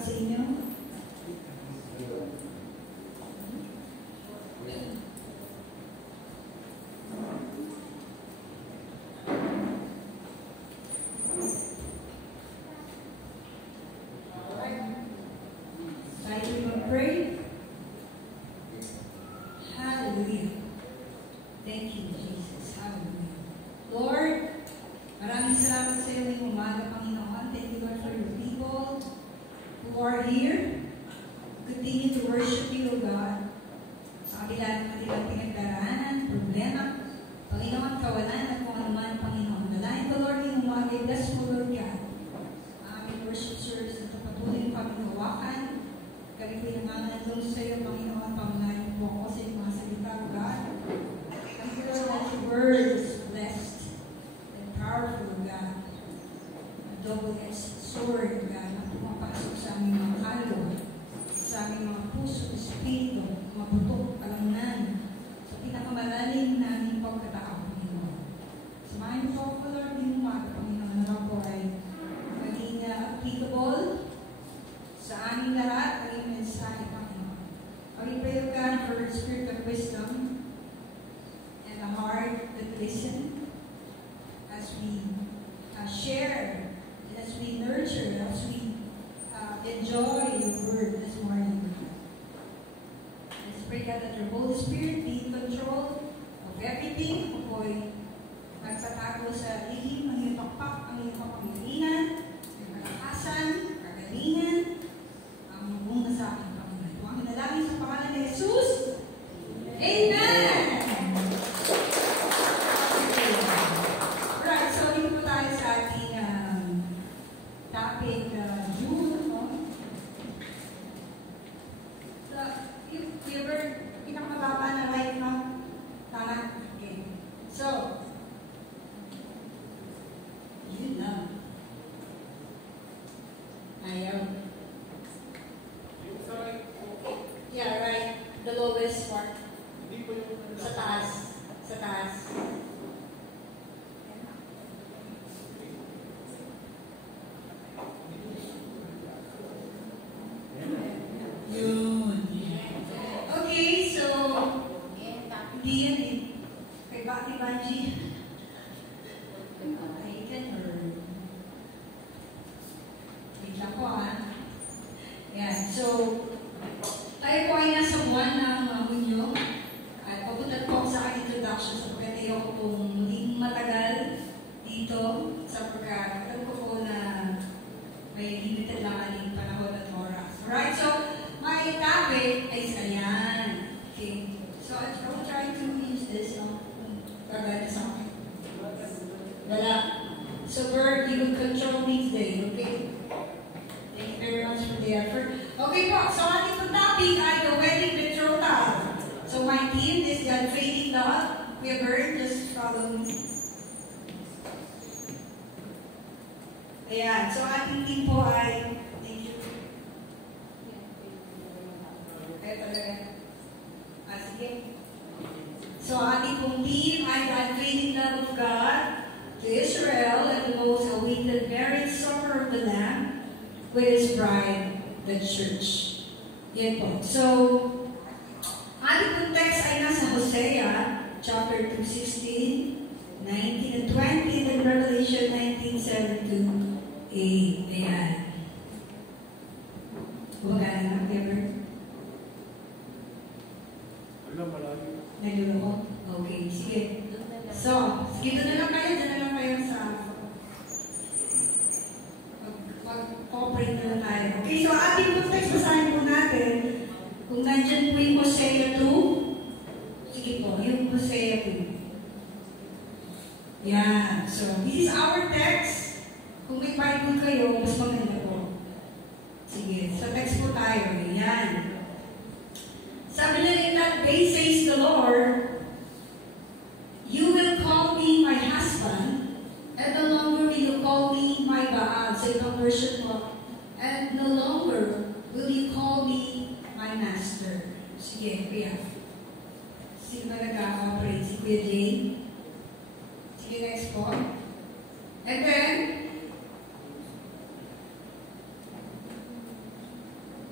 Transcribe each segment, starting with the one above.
sa inyo?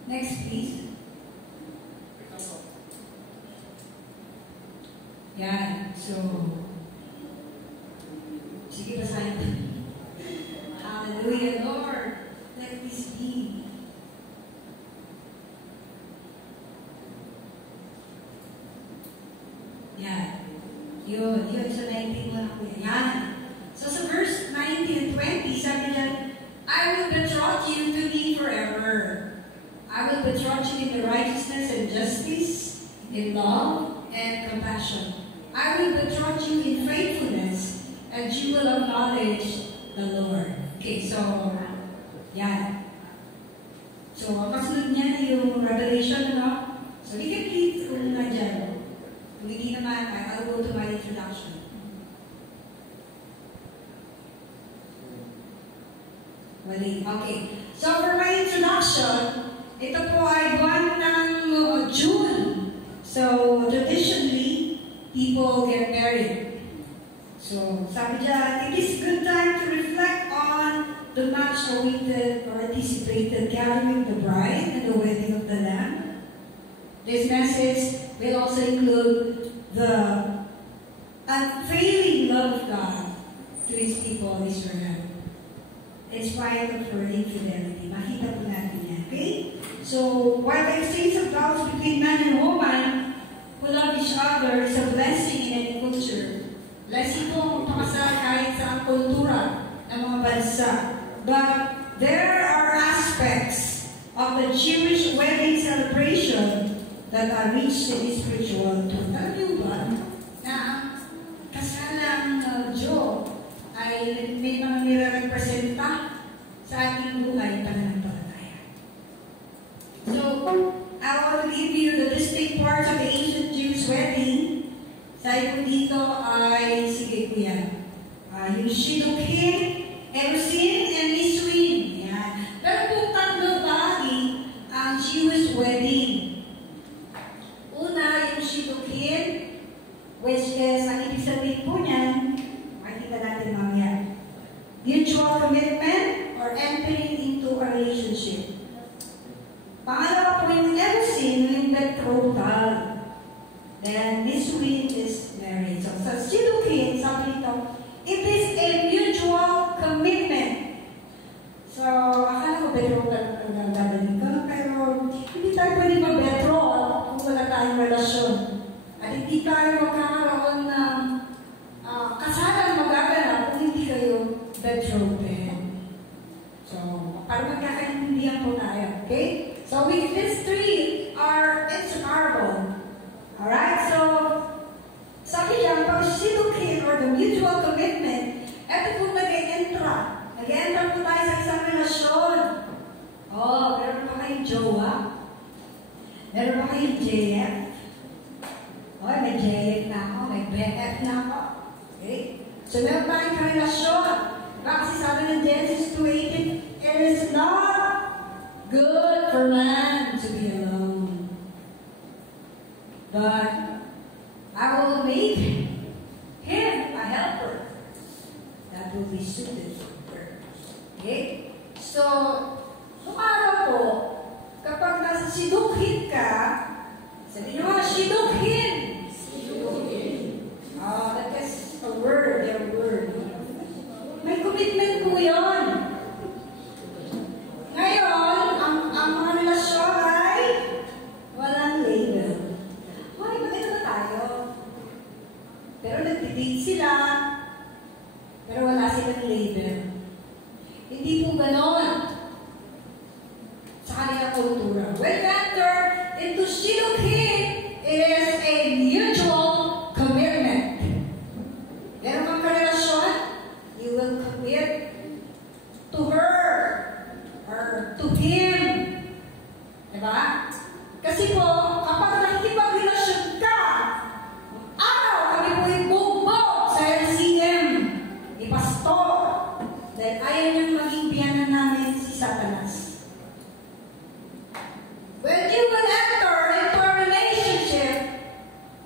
Next, please. Yan. So, sige, basahin ko. Hallelujah, Lord. Let this be. Yan. Yun. Sa 19 mo na ko yan. So, sa verse 19 and 20, sabi niya, I will betroth you to me forever. I will betroth you in the righteousness and justice, in love and compassion. I will betroth you in faithfulness, and you will acknowledge the Lord. Okay, so, yan. So, ang kasunod niya yung Revelation, no? So, we can read kung na dyan. Kung hindi naman, I'll go to my introduction. Okay. So, for my introduction, ito po ay buwan ng June. So, traditionally, people get married. So, sabi dyan, it is a good time to reflect on the much-awaited or anticipated gathering of the bride and the wedding of the Lamb. This message will also include the unfailing love of God to His people, Israel. In spite of her infidelity. Makita po natin yan, okay? So, while the exchange of vows between man and woman who love each other is a blessing in any culture. Blessing po ang pakasal kahit sa kultura ng mga bansa. But there are aspects of the Jewish wedding celebration that are rich in spiritual truth. Alam niyo ba na kasalang Diyo ay may mga nire-representa sa ating buhay pananampalataya. So, I want to give you the distinct parts of the ancient Jewish wedding. Sabi ko dito ay, sige kuya, yung Shidduchin, Erusin, and Nisuin. Yan. Pero kung tatlo bahagi ang Jewish wedding. Una, yung Shidduchin, which is, ang ibig sabihin po niyan, makikita natin mamaya. Mutual commitment or entering into a relationship. Pangalawa po yung Erusin, yung betrothal. Then, Nisuin is marriage. So, sa Shidduchin, sabi nito, it is a mutual commitment. So, akala ko betrothal ang gagawin ko, pero hindi tayo pwede mag-betroth kung wala tayong relasyon. At hindi tayo magkakaroon ng kasalan magaganap kung hindi kayo betrothed. So, para magkakaintindihan po tayo, okay? So, these three are inseparable. Alright? So, sabi niya, pag Shidduchin or the mutual commitment, eto po nag-e-entra. Nag-e-entra po tayo sa isang relasyon. Oh, meron pa kayong jowa? Meron pa kayong JF? Oh, may JF na ako, may BF na ako. Okay? So, meron pa kayong relasyon. Kasi sabi ng Genesis 2:18, it is not good for man to be alone. But I will make him a helper that will be suited for her. Okay? So, sumaraw po, kapag nasa Shidduchin ka, sabi nyo nga, Shidduchin! Oh, that is a word, their word. May commitment po yun. Ngayon, ang mga relasyon ay walang label. Why, maganda na tayo? Pero nagtitid sila, pero wala silang label. Hindi po ganon sa kanilang kultura. When we enter into Shidduchin, it is a mutual commitment. Meron kang karelasyon, you will commit to her or to him. Diba? Kasi po, kapag nakikipagrelasyon ka, araw kami po ibugbog sa LCM ni Pastor dahil ayaw niyang maging biyanan namin si Satanas. When you will enter into a relationship,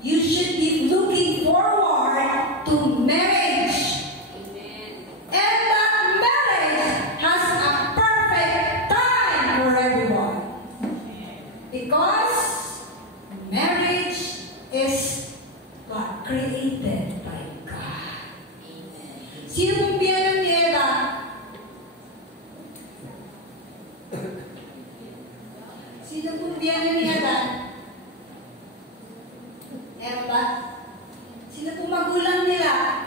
you should be looking forward to marriage. And that marriage has a perfect time for everyone. Sino pong biyano ni Adan? Meron ba? Sino pong magulang nila?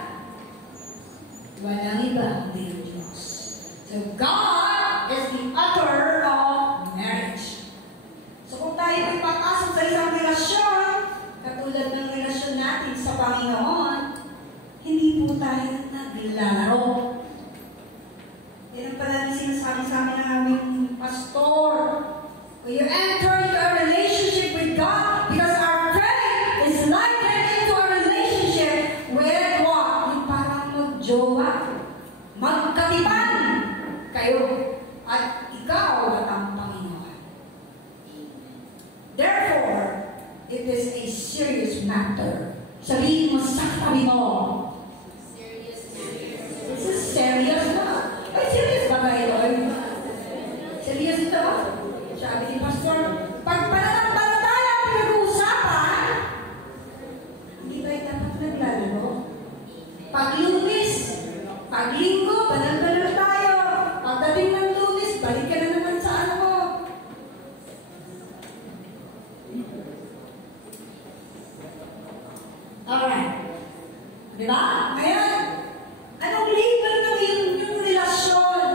Walang iba, hindi ang Diyos. So, God is the author of marriage. So, kung tayo ay papasok sa isang relasyon, katulad ng relasyon natin sa Panginoon, hindi po tayo naglalaro. Yan ang pala sinasabi sa amin ng aming pastor. When you enter into a relationship with God, because our faith is likened into a relationship with what? Yung parang magjowa, magkatipan kayo, at ikaw at ang Panginoon. Therefore, it is a serious matter. Sabihin mo sa katabi mo. This is serious na. Ay, serious ba kayo? Serious ito? Sabi ni Pastor, pag pananampalataya ang pinag-uusapan, hindi tayo dapat naglalaro. Pag Lunes, pag Linggo, banal-banal tayo. Pagdating ng Lunes, balik ka na naman sa ano mo. Alright. Diba? Ngayon, anong label ng yung relasyon?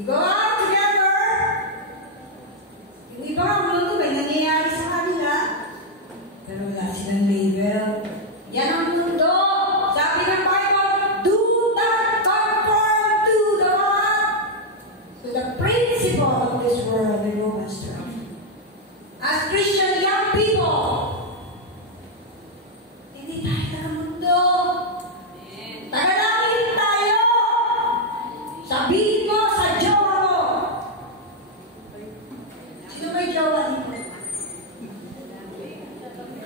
You go out together. Yung iba, ano may nangyayari sa kanila. Pero wala silang label. Yan ang mundo. Sabi ng Bible, do not conform to the what? To the principle of this world, in Romans 12. As Christian young people, hindi tayo ng mundo. Tagalangin tayo. Sabihin mo sa jowa mo. Sino may jowa dito?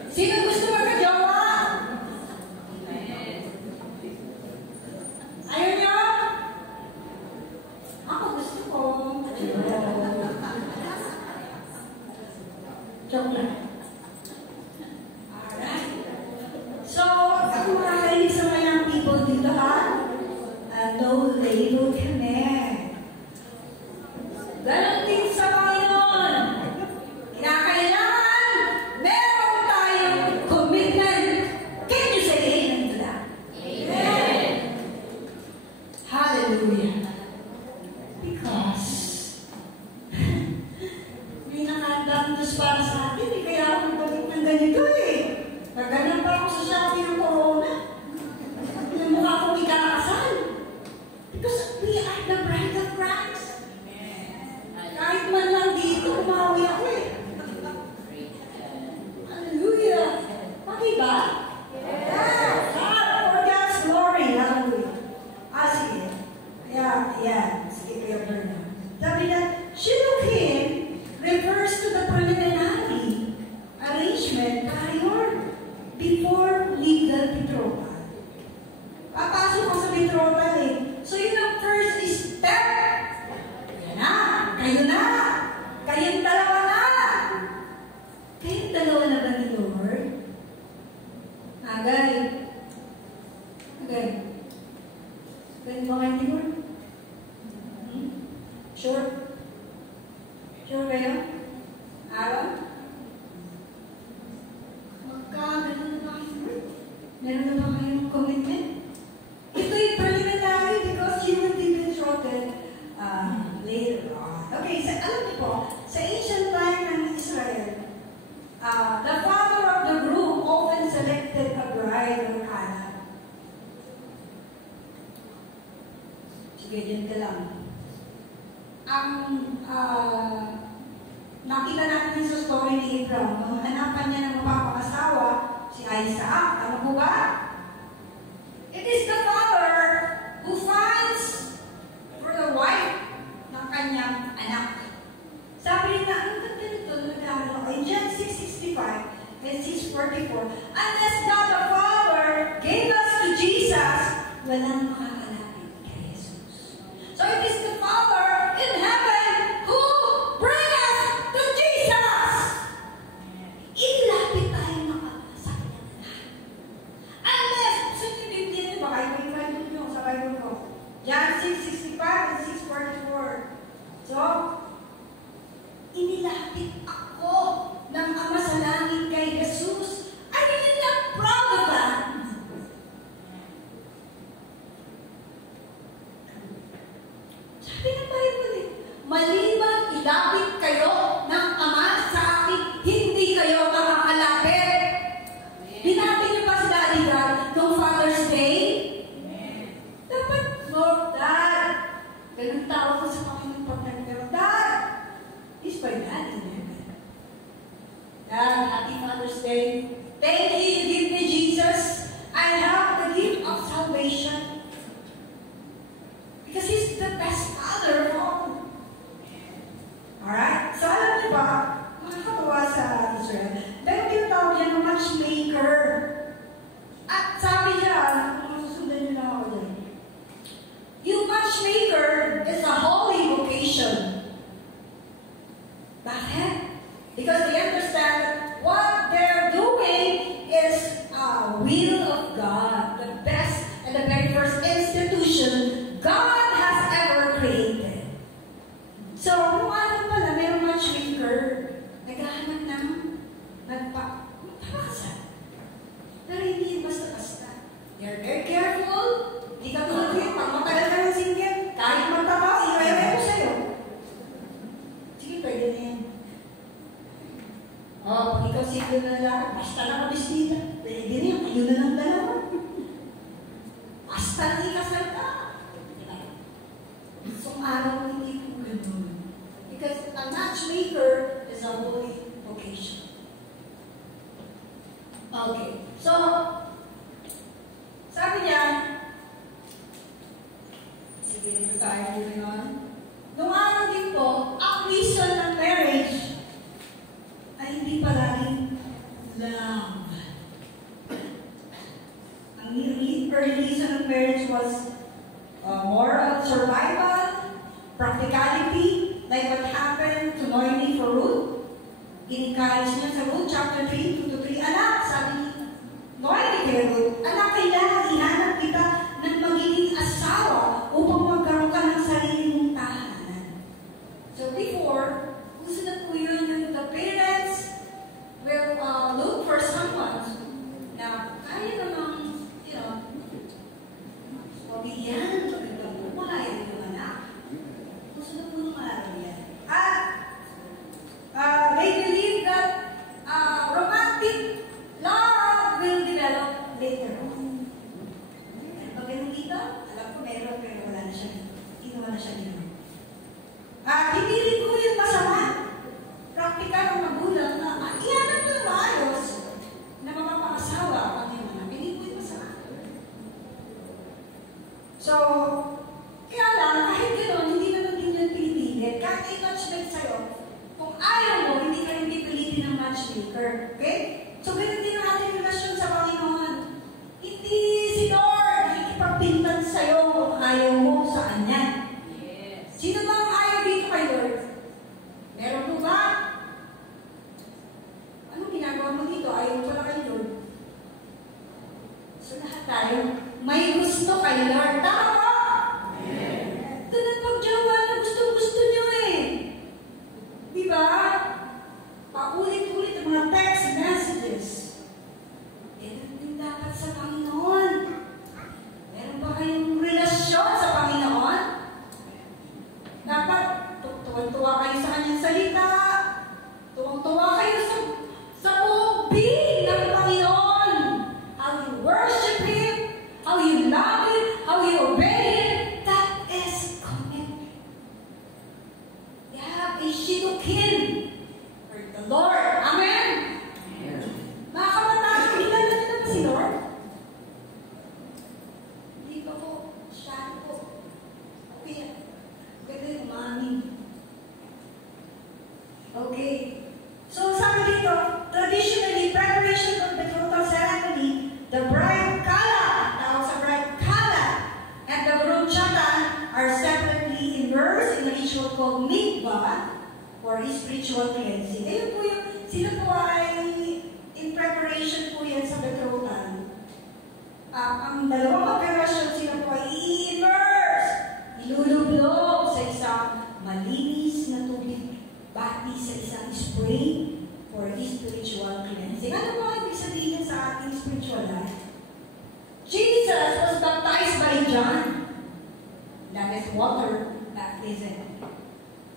Sino gusto magka-jowa? Ayaw niyo? Ako gusto ko. Joke lang. Alright. So, ako makakainig sa mga young people dito, ha? No label kami. Ganon din sa Panginoon. Kinakailangan, meron tayong commitment. Can you say amen to that? Amen. Hallelujah. Because may nakandang Diyos para sa atin. Kaya ako nagbalik ng ganito eh. Naganan pa ako sa Shopee ng Corona. Yung mukha akong ikakasal. Because we are the bride of Christ. Kahit man lang dito, umawi ako eh. Hallelujah. Okay ba? Yes. For God's glory. Hallelujah. Sige. Ayan. Sige, Kuya Bernard. Sabi na, Shilohin refers to the preliminary arrangement prior before legal betrothal. Papasok ko sa betrothal eh. So yun ang first step. Yan na. Kayo na. Kayong dalawa na. Kayong dalawa na ba ni Lord? Agay. Ganun ba kayo ni Lord? Sure? Sure kayo? Aaron? Magkaganon na ba kayo ni Lord? Meron na ba kayong commitment? Ito yung preliminary because you will be betrothed later on. Okay, so alam niyo po, sa ancient time ng Israel, the father of the groom often selected a bride or anak. Sige, dyan ka lang. Ang nakita natin sa story ni Abraham, nung hanapan niya ng mapapakasawa, si Isaac. Ano po ba? It is the father who finds for the wife ng kanyang anak. Sabi rin na, ang ganda nito na nag-aaral in John 6:65 and 6:44, unless God the Father gave us to Jesus, walang makakalapit kay Jesus. So it is the Father in heaven who bring us to Jesus. Ilapit tayo sa kanyang anak. Unless, sa Biblia, di ba kayo ilapit kayo ng Ama sa akin, hindi kayo makakalapit. Binati niyo ba si Daddy God noong Father's Day? Dapat, Lord, Dad, ganun tao ko sa Panginoon pag nagkaroon. Dad, is my dad in heaven. Dad, happy Father's Day. Thank you, you give me Jesus. I have the gift of salvation. Because He's the best Father of all. Alright? So alam niyo ba, makakatawa sa Israel, pero tinatawag niya ng matchmaker. At sabi niya, kung susundan niyo lang ako dyan, yung matchmaker is a holy vocation. Bakit? Because they understand that what they're doing is a will of God, the best and the very first institution God has ever created. So, kung ano pala, mayroong matchmaker, naghahanap ng magpapakasal. Pero hindi basta-basta. They're very careful. Hindi ka tulad yun. Pag matagal ka ng single, kahit magtapaw, iwaiwai ko sa'yo. Sige, pwede na yan. Pag ikaw single na lalaki, basta nakabistita. Pwede na yan, kayo na lang dalawa. Basta na ikasal ka. So, araw hindi ko ganun. Because a matchmaker is a holy vocation. Okay. So, sabi niya, sige, dito tayo moving on. Nung araw din po, ang reason ng marriage ay hindi palaging love. Ang early reason of marriage was more of survival, practicality, like what happened to Noemi for Ruth. In-encourage niya sa Ruth chapter 3, 2-3, anak, sabi ni Noemi kay Ruth, anak, kailangan ihanap kita ng magiging asawa upang magkaroon ka ng sarili mong tahanan. So before, gusto na po yun, the parents will look for someone na kaya namang, pabigyan, magandang buhay, yung anak. Gusto na po ng araw yan. At they believe that romantic love will develop later on. Pag ganun dito, alam ko meron pero wala na siya. Ginawa na siya ginawa. Hindi rin po yung masama. Praktikal ang magulang na ihanap mo na maayos na mapapakasawa ang iyong anak. Hindi po yung masama. So, kaya lang, kahit gano'n, hindi naman din yan pinipilit. Kahit i-matchmake sa'yo, kung ayaw mo, hindi ka rin pipilitin ng matchmaker. Okay? So, ganun din ang ating relasyon sa Panginoon. Hindi si Lord nakikipagpintan sa'yo kung ayaw mo sa Kanya. Yes. Sino ba ang ayaw dito kay Lord? Meron mo ba? Anong ginagawa mo dito? Ayaw mo pala kay Lord. So, lahat tayo, may gusto kay Lord. Tama ba? Yes. Ito na pagjawa na gusto nyo eh. Diba? Paulit-ulit ang mga text messages. Ganun din dapat sa Panginoon. Meron ba kayong relasyon sa Panginoon? Dapat tuwang-tuwa kayo sa Kanyang salita. Tuwang-tuwa kayo sa ubing ng Panginoon. How you worship Him, how you love Him, how you obey Him. That is commitment. You have a shidukin for the Lord. Amen? Mga kabataan, kilala niyo na ba si Lord? Hindi pa po. Siya po. Okay. Ganda yung umamin. Okay. So, sabi dito, traditionally, preparation of the betrothal ceremony, the bride kala, tawag sa bride kala, and the groom chatan are separately immersed in a ritual called mikvah for spiritual cleansing. Ayun po yung, sila po ay in preparation po yan sa betrothal. Ang dalawang operasyon sila po ay i-immerse, ilulublog sa isang malinis na tubig, bati sa isang spray for spiritual cleansing. Ano po ang ibig sabihin sa ating spiritual life? Jesus was baptized by John. That is water baptism.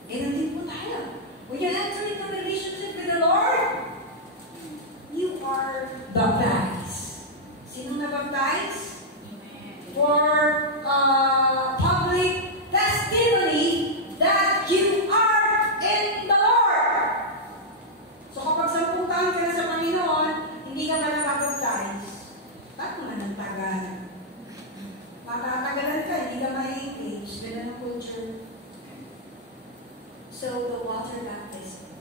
Ganun din po tayo. When you enter into a relationship with the Lord, you are baptized. Sino na baptized? For public testimony that you are in the Lord. So kapag 10 taon ka na sa Panginoon, hindi ka na nakapag-baptize. Ba't mo na ng tagal? Matatagalan ka, hindi ka ma-engage. Ganun ang culture. So, the water baptism.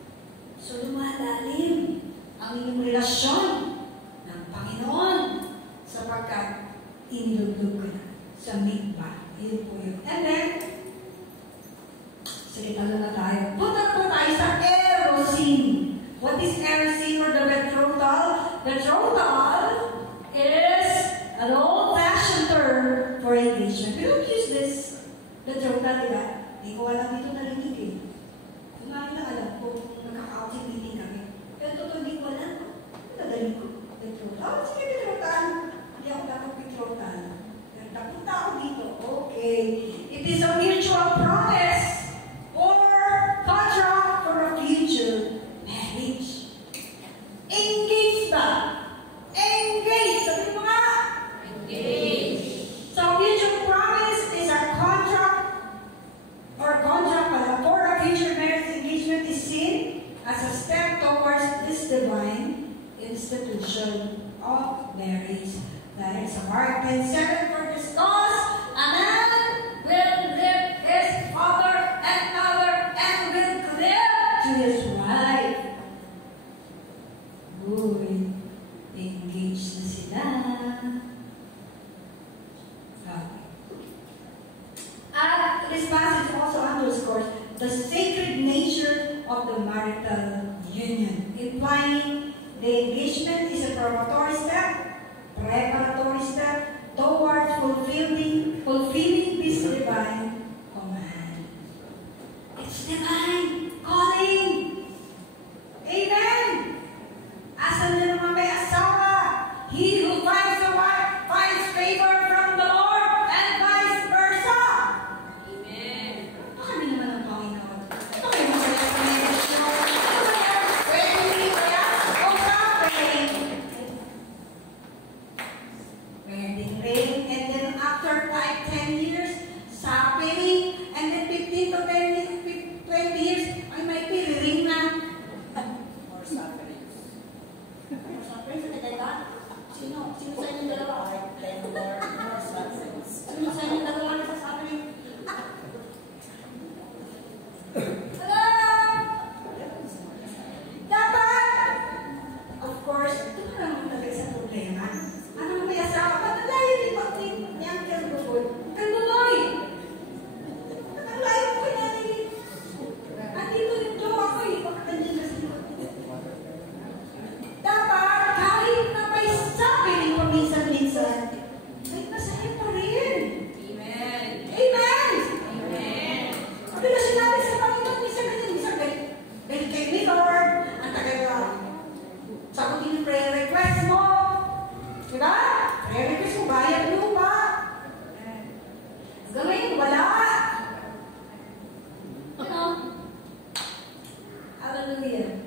So, lumalalim ang inyong relasyon ng Panginoon sapagkat inilugdog ka na sa mikba. Yun po yun. And then, sige, talo na tayo. Punta po tayo sa erosin. What is erosin or the betrothal? Betrothal is an old-fashioned term for engagement. We don't use this betrothal, diba? Hindi ko alam ito narinig eh. Kung nga na alam ko, nagkaka-outing meeting kami. Pero totoo hindi ko alam. Nagaling ko. Betrothal. Sige, betrothal. Hindi ako dapat betrothal. Nagtapunta ako dito. Okay. It is a mutual promise or contract for a future marriage. Engage ba? Engage! Sabi mo nga! Engage! So, mutual promise is a contract or contract for a future marriage engagement is seen as a step towards this divine institution of marriage. That is Mark 10:7, for this cause a man will leave his father and mother and will cleave to his wife. Uy, engaged na sila. Okay. This passage also underscores the sacred nature of the marital union, implying the engagement is a preparatory step towards fulfilling this divine command. It's divine calling. Amen. Asan na naman may asawa? He who finds a wife finds favor from the Lord and vice versa. Amen. Baka di naman ang Panginoon. Ito kayo masaya sa medisyon. Ito kaya, pwede kaya, o something. Wedding ring, and then after 10 years, sapling, and then 15 to 20 years, ay may piliring na. Or sapling. Or sapling, sa teka. Sino sa inyong dalawa? Sino sa inyong dalawa na sa sapling? Hello! Dapat! Of course, ito na naman talaga sa problema. Anong may asawa? Ba't ang layo ni Pag-Ning niyang kalbukod? Kalbuloy! Ang layo ko na rin. Andito rin daw ako eh. Bakit nandiyan na sila? Dapat, kahit na may sabi paminsan-minsan, ay masaya pa rin. Amen! Amen! Amen! Ang bila sinabi sa Panginoon, minsan ganyan. Dahil kay me, Lord, ang tagal na. Sagutin yung prayer request mo. Diba? Prayer request mo, bayad lupa. Gawin, wala. Ano? Hallelujah.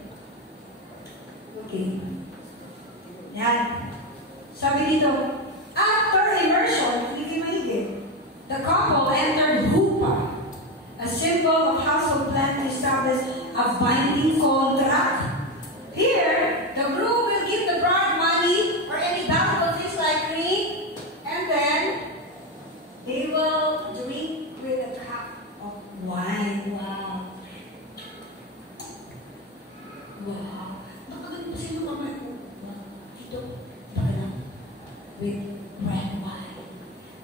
Okay. Yan. Sabi dito, after immersion, hindi maigit, the couple entered hupa, a symbol of household plan to establish a binding contract. Here, the groom will give the bride money or any valuable things like ring, and then they will drink with a cup of wine. Wow. Wow. Nakagaling pa sino kamay ko. Ito, talagang with red wine.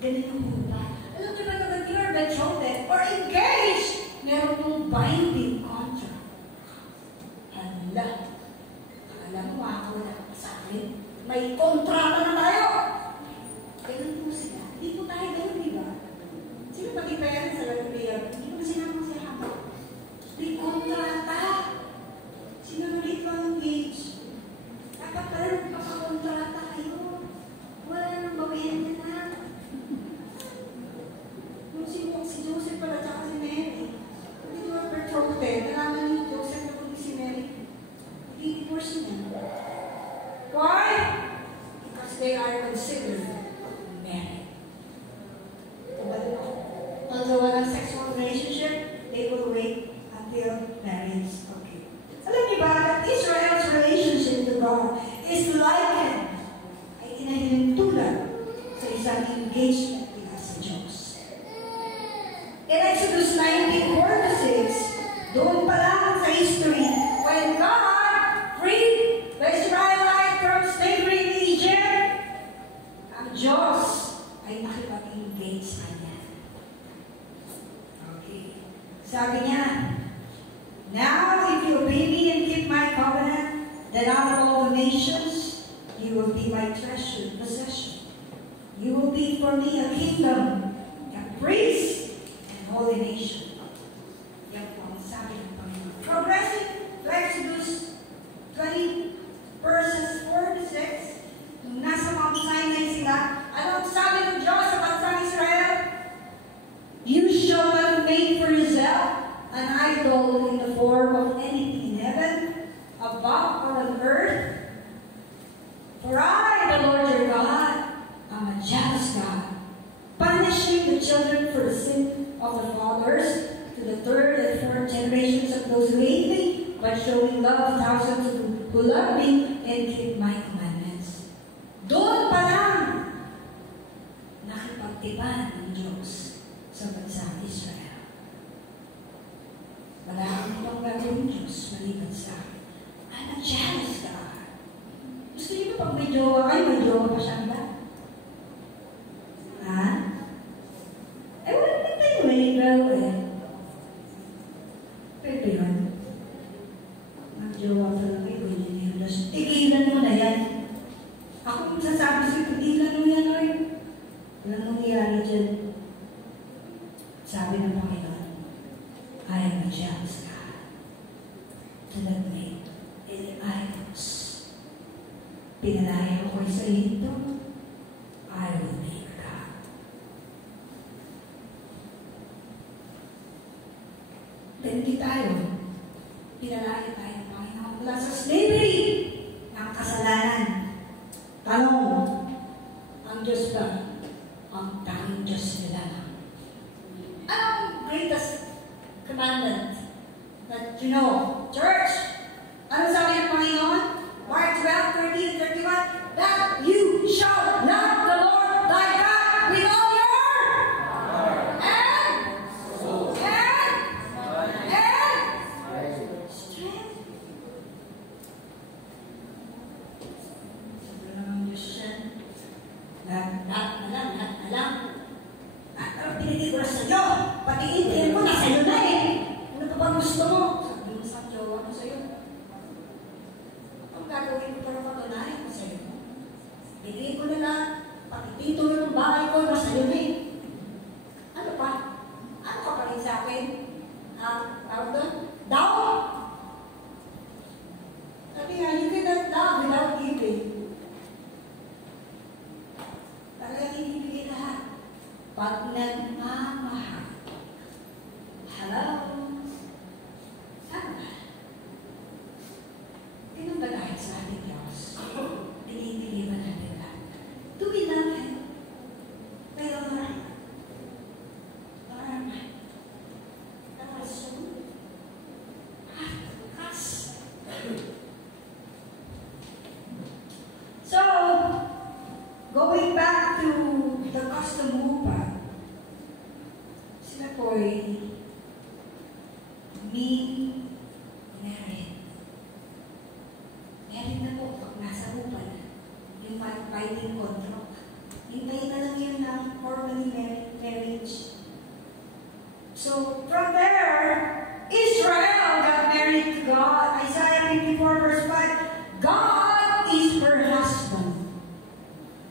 Ganun yung hupa. Alam niyo ba kapag you're betrothed or engaged, meron pong binding contract. Hala. Alam mo, wala ka sa akin. May kontrata na tayo. Ganun po sila. Hindi po tayo ganun, di ba? Sino pati pa yan sa Lalubiya? Hindi ko na sinama siya haba. May kontrata. Sino na rito ang engage? Dapat pala nagpapakontrata kayo. Wala nang bawian niya na. Kung si Joseph pala tsaka si Mary. Hindi ko ang Now, if you obey me and keep my covenant, then out of all the nations, you will be my treasured possession. You will be for me a kingdom, a priest, and holy nation. Yan po ang sabi ng Panginoon. Progressing to Exodus 20 verses 4 to 6. Nung nasa Mount Sinai sila, anong sabi ng Diyos sa bansang Israel? You shall not make for yourself an idol in the form of anything in heaven, above, or on earth. For I, the Lord your God, am a jealous God, punishing the children for the sin of the fathers to the third and fourth generations of those who hate me, but showing love to thousands who love me and keep my commandments. Doon pa lang, nakipagtipan ng Diyos sa bansang Israel. Wala akong ibang gagawin Diyos maliban sa akin. I'm a jealous God. Gusto niyo ba pag may jowa kayo, may jowa pa siyang ba? Ha? Eh, wala naman tayo legal eh. Pwede yun. Mag-jowa pa lang kayo, ganyan yun. Tigilan mo na yan. Ako magsasabi sa'yo, tigilan mo yan, oy. Walang nangyayari dyan. Sabi ng Panginoon, I am a jealous God. Do not make any idols. Pinalaya ko sa ito, I will make a God. Hindi tayo. Pinalaya tayo ng Panginoon mula sa slavery ng kasalanan. Tanong, ang Diyos ba ang tanging Diyos nila? Anong greatest commandment that you know? Church, ano sabi ng Panginoon? Mark 12, 30 and 31, that you shall love the Lord thy God with all your heart and soul and strength. Sabi naman Diyos yan, lahat na lang. At pinigil ko na sa'yo, pati intihin mo na sa'yo na eh. Ano ka bang gusto mo? Sabi mo sa jowa mo sa'yo. Ang gagawin ko para patunayan ko sa'yo. Pinigil ko na lang, pati titulo ng bahay ko na sa'yo na eh. Ano pa? Ano ka pa rin sa akin? Tawag doon? Daw? Sabi nga, you cannot love without giving. Talagang ibibigay lahat. Pag nagmamahal. Hello? Ano ba? Ganun ba dahil sa ating Diyos? Binibigay ba natin lahat? Do we love Him? With all our heart? All our mind? All our soul? Us? So, going back to the custom upa, sila po'y married. Married na po pag nasa upa na. Yung binding contract. Hintayin na lang yun ng formally marriage. So, from there, Israel got married to God. Isaiah 54 verse 5, God is her husband.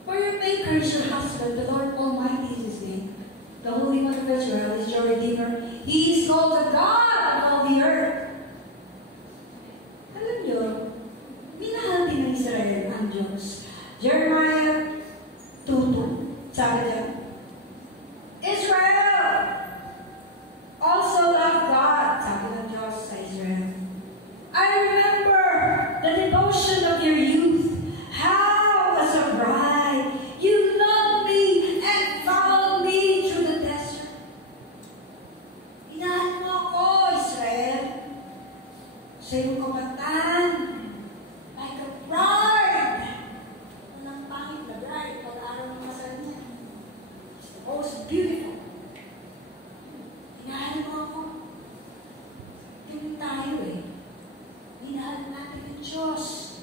For your maker is your husband, the Lord Almighty is His name. The Holy One of Israel is your Redeemer. He is called the God of all the earth. Alam niyo, minahal din ng Israel ang Diyos. Jeremiah 2:2, sabi niya, Israel also loved God, sabi ng Diyos sa Israel. I remember the devotion of your youth, how as a bride you loved me and followed me through the desert. Inahan mo ako, Israel, sa iyong kamatan, like a bride. Walang pangit na bride, pag-araw ng kasal niya. It's the most beautiful. Inahan mo ako. Yung tayo eh. Inahan natin ang Diyos.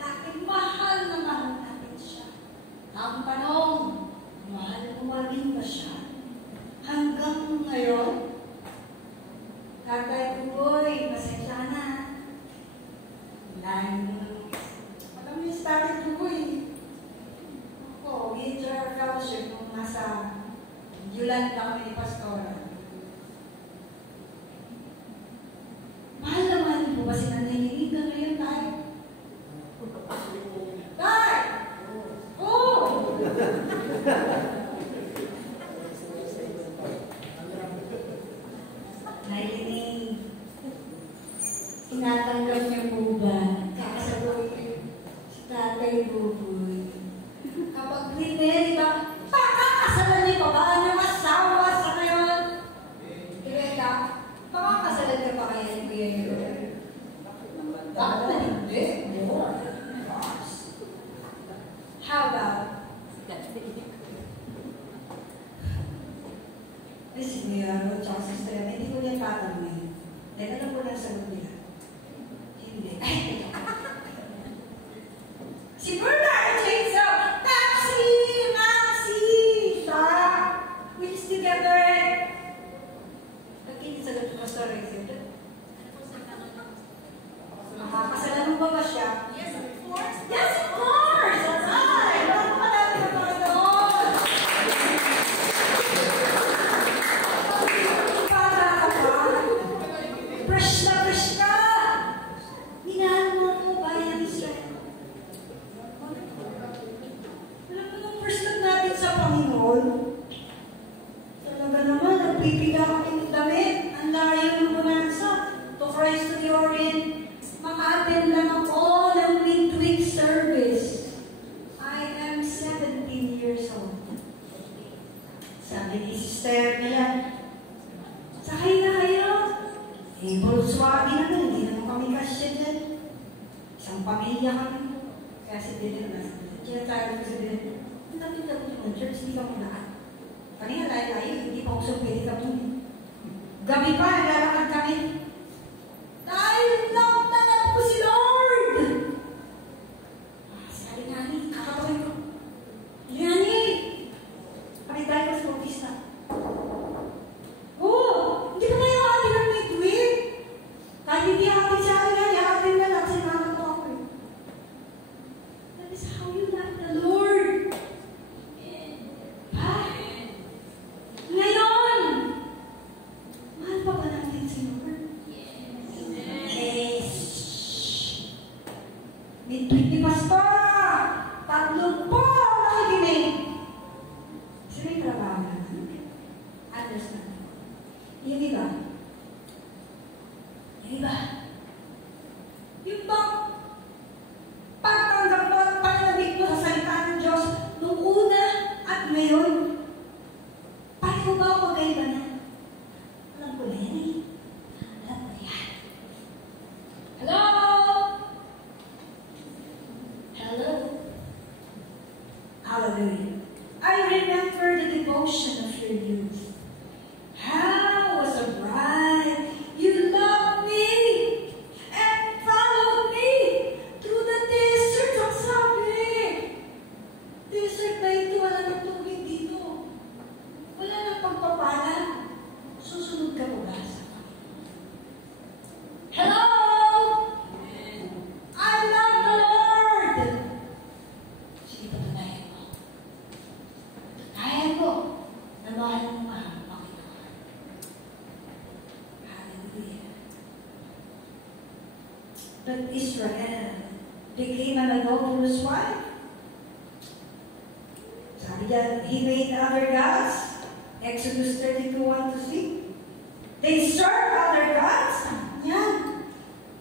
Dahil mahal na mahal natin siya. Ang panahon, mahal mo rin ba siya? Hanggang ngayon, Tatay Tuboy, pasensya na. Alam niyo si Tatay Tuboy. Ako, we enjoy our fellowship nung nasa Yulan lang kami ni Pastora. Mahal na mahal niyo po ba si Nanay Ninig na ngayon tayo? Tay! Oo! Nailing, tinatanggap niyo po ba? Kakasaluhin si Tatay Buboy. Kapag rineri ba, pakakasalan niyo pa ba ang iyong asawa sa ngayon? Greta, pakakasalan ka pa kaya ni Kuya niyo? Bakit na hindi? More. How about? Si Kuya Rod, tsaka si Stella, hindi ko niya tatanungin. Dahil alam ko lang sagot nila. Hindi. Si Bernard Jason! Maxi! Maxi! Stop! We're together! Pag-init sagot ko sa story. Makakasalan mo ba siya? Yes, of course. Yes, of course! That's right! Bakit pa natin ang mga doon? Fresh na fresh ka! Minahal mo ako, bayan Israel. Alam mo nung first love natin sa Panginoon, talaga naman, nagpipila kami ng damit. Ang layo ng bonanza. To Christ to the Orient. Maka-attend lang ako ng midweek service. I am 17 years old. Sabi ni Sister niya, sakay na kayo. Eh, Volkswagen naman, hindi naman kami kasya dyan. Isang pamilya kami. Kaya si Dylan na, kinatawag ko si Dylan, natin na ko ng church, hindi ka mo lahat. Kanina tayo, hindi pa usap, pwede ka po. Gabi pa, lalakad kami. Dahil tanap ko si Lord! Sabi nga ni, kakatawin ko. Liani! Kami tayo ko sa Bautista. Oh! Hindi pa tayo atin ng midweek. Kahit hindi atin sa akin yan, atin na lang, sinangat ko ako. That is how you love the Lord. Ha? Ngayon! Mahal pa ba natin si Lord? Yes! Midweek ni Pastora! Tatlong po ang nakikinig! Sino yung trabaho natin? Understand. Yung iba? Yung iba? Yung bang pagtanggap mo at pananabik mo sa salita ng Diyos nung una at ngayon? Paano ba ako magkaiba na? Alam ko na yan eh. Alam ko na yan. Hello? Hello? Hallelujah. I remember the devotion of your youth. How was a bride you loved me and followed me through the desert of sabi. Desert na ito, wala ng tubig dito. Wala ng pagpapala. Susunod ka mo ba sa Hello? I love the Lord! Sige pa tanayan mo. Kaya ko na mahal mo mahal mo Panginoon. Hallelujah. But Israel became an adulterous wife. Sabi niya, he made other gods. Exodus 32:1-3. They serve other gods. Yan.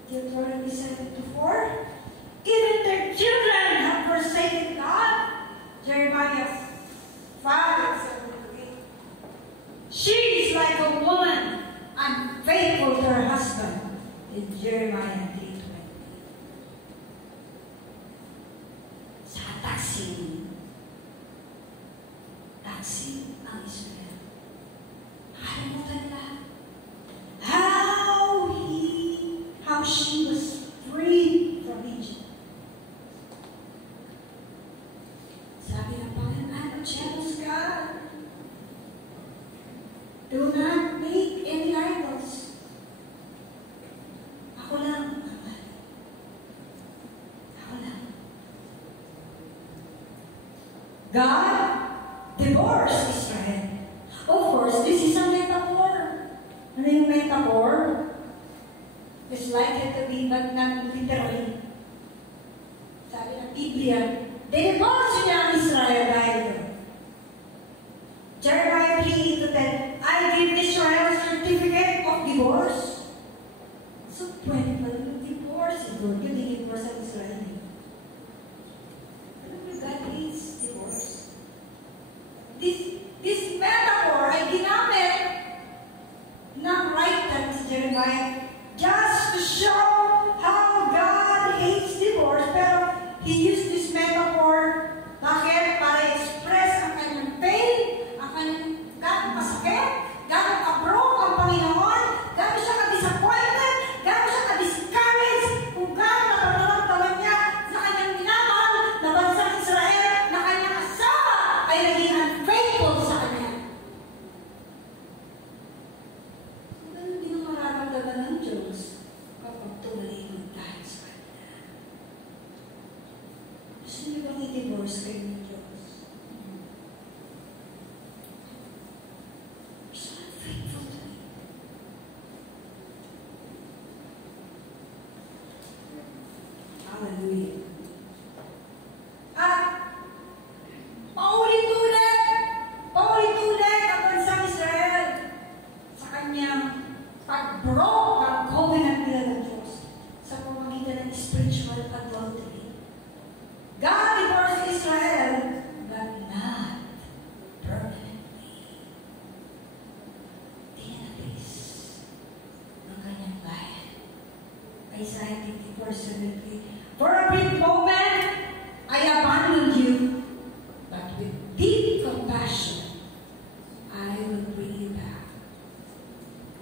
Deuteronomy 7:4. Even their children have forsaken God. Jeremiah 5:7-8. She is like a woman unfaithful to her husband. In Jeremiah 3:20. Sa taksin ang Israel. Nakalimutan nila how she was free from Egypt. Sabi ng Panginoon, I'm a jealous God. Do not make any idols. God divorced Israel. Of course, this is a metaphor. Ano yung metaphor? It's likely to be, but not literally. Sabi ng Biblia, divorce niya ang Israel dahil ito. Jeremiah 3:10, I give Israel a certificate of divorce. So, pwede pa rin divorce. Lord, yun yung divorce ang Israel. Alam mo, God hates divorce. This metaphor ay ginamit ng writer si Jeremiah just to show how God hates divorce, pero he used this metaphor. Bakit? Para express ang kanyang pain, ang kanyang gano'ng masakit, gano'ng ka-broke ang Panginoon, gano'ng siya ka-disappointed, gano'ng siya ka-discouraged, kung gano'ng nararamdaman niya sa kanyang minamahal na bansang Israel, na kanyang asawa ay naging unfaithful sa kanya. Ganun din ang mararamdaman ng Diyos kapag tumalimod tayo sa kanya. Gusto niyo bang i-divorce kayo ng Diyos? You're so unfaithful to me. Hallelujah. At paulit-ulit ang bansang Israel sa kanyang pag-broke ang covenant nila ng Diyos sa pamamagitan ng spiritual adultery. God divorced Israel, but not permanently. Tinatis ng kanyang bayan. Isaiah 54:17. For a brief moment, I abandoned you, but with deep compassion, I will bring you back.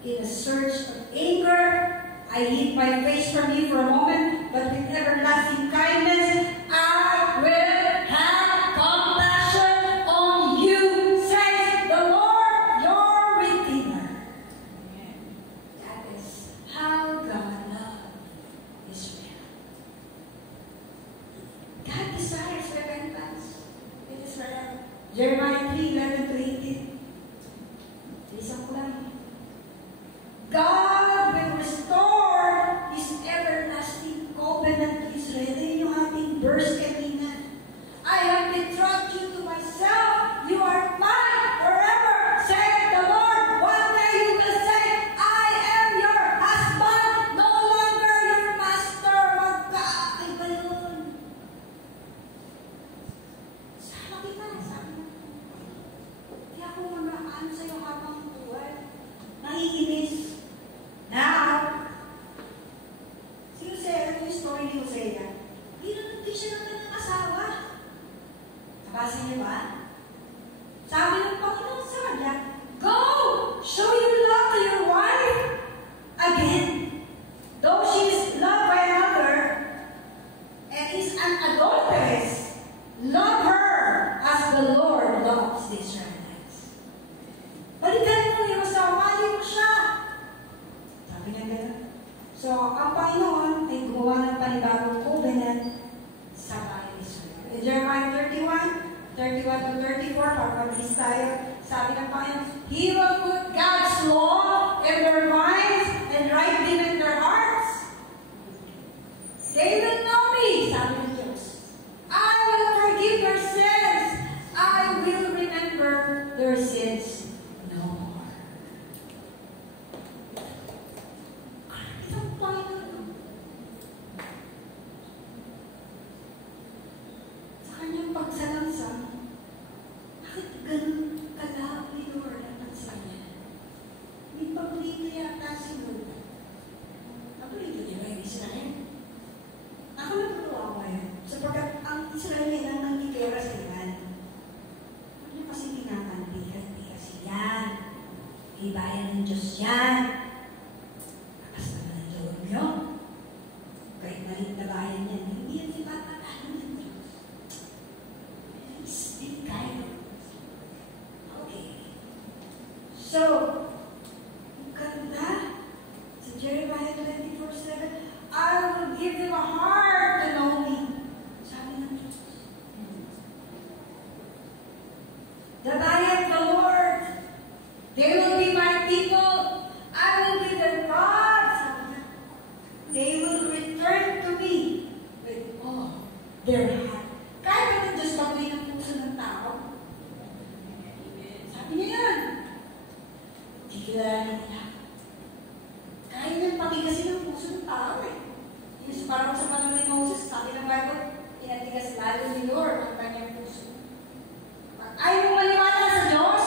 In a surge of anger, I hid my face from you for a moment, but with everlasting kindness, I will have compassion on you, says the Lord, your Redeemer. That is how God loved Israel. God desires repentance in Israel. Jeremiah 3:11-18. Isang ko lang. God will restore His everlasting covenant to Israel. Yun yung ating verse kanina. I have betrothed you to myself. You are mine forever, said the Lord. One day you will say, I am your husband, no longer your master. Magkaakay ba yun? Sama kita, sabi mo. Hindi ako magaan sa'yo habang buhay. Nakikinis. Now, si Hosea, ano yung story ni Hosea? Ginanunti siya ng kanyang asawa. Nabasa niyo ba? Sabi ng Panginoon sa kanya, go! Show your love to your wife again. Though she is loved by another and is an adulteress, love her as the Lord loves the Israelites. Balikan mo yung asawa, mali mo siya. Sabi niya gano'n. So, ang Panginoon ay gumawa ng panibagong covenant sa bayan ni Israel. In Jeremiah 31:31-34, pagpabilis tayo, sabi ng Panginoon, He will put God's law in their minds and write them in their hearts. They will know me, sabi ng Diyos. I will forgive their sins. I will remember their sins no more. Isang Panginoon. Sa kanyang pagsalangsang, bakit ganun kalabo ni Lord ang nagsaya? May paborito yata si Lord. Paborito niya ba yung Israel? Ako natutuwa ko ngayon, sapagkat ang Israel ay nang nangitera sa ilan. Ano niya kasi tinatantihan? Hindi kasi yan. Ibayan ng Diyos yan. Lakas naman ang loob nyo. Kahit maliit na bayan yan, hindi yan ipapatahan ng Diyos. It's big kind. Okay. So, ang ganda sa Jeremiah 24:7, I will give them a heart to know me. Sabi ng Diyos. tao eh. Yung parang sa panahon ni Moses, sabi ng Bible, pinatigas lalo ni Lord ang kanyang puso. Pag ayaw mo maniwala sa Diyos,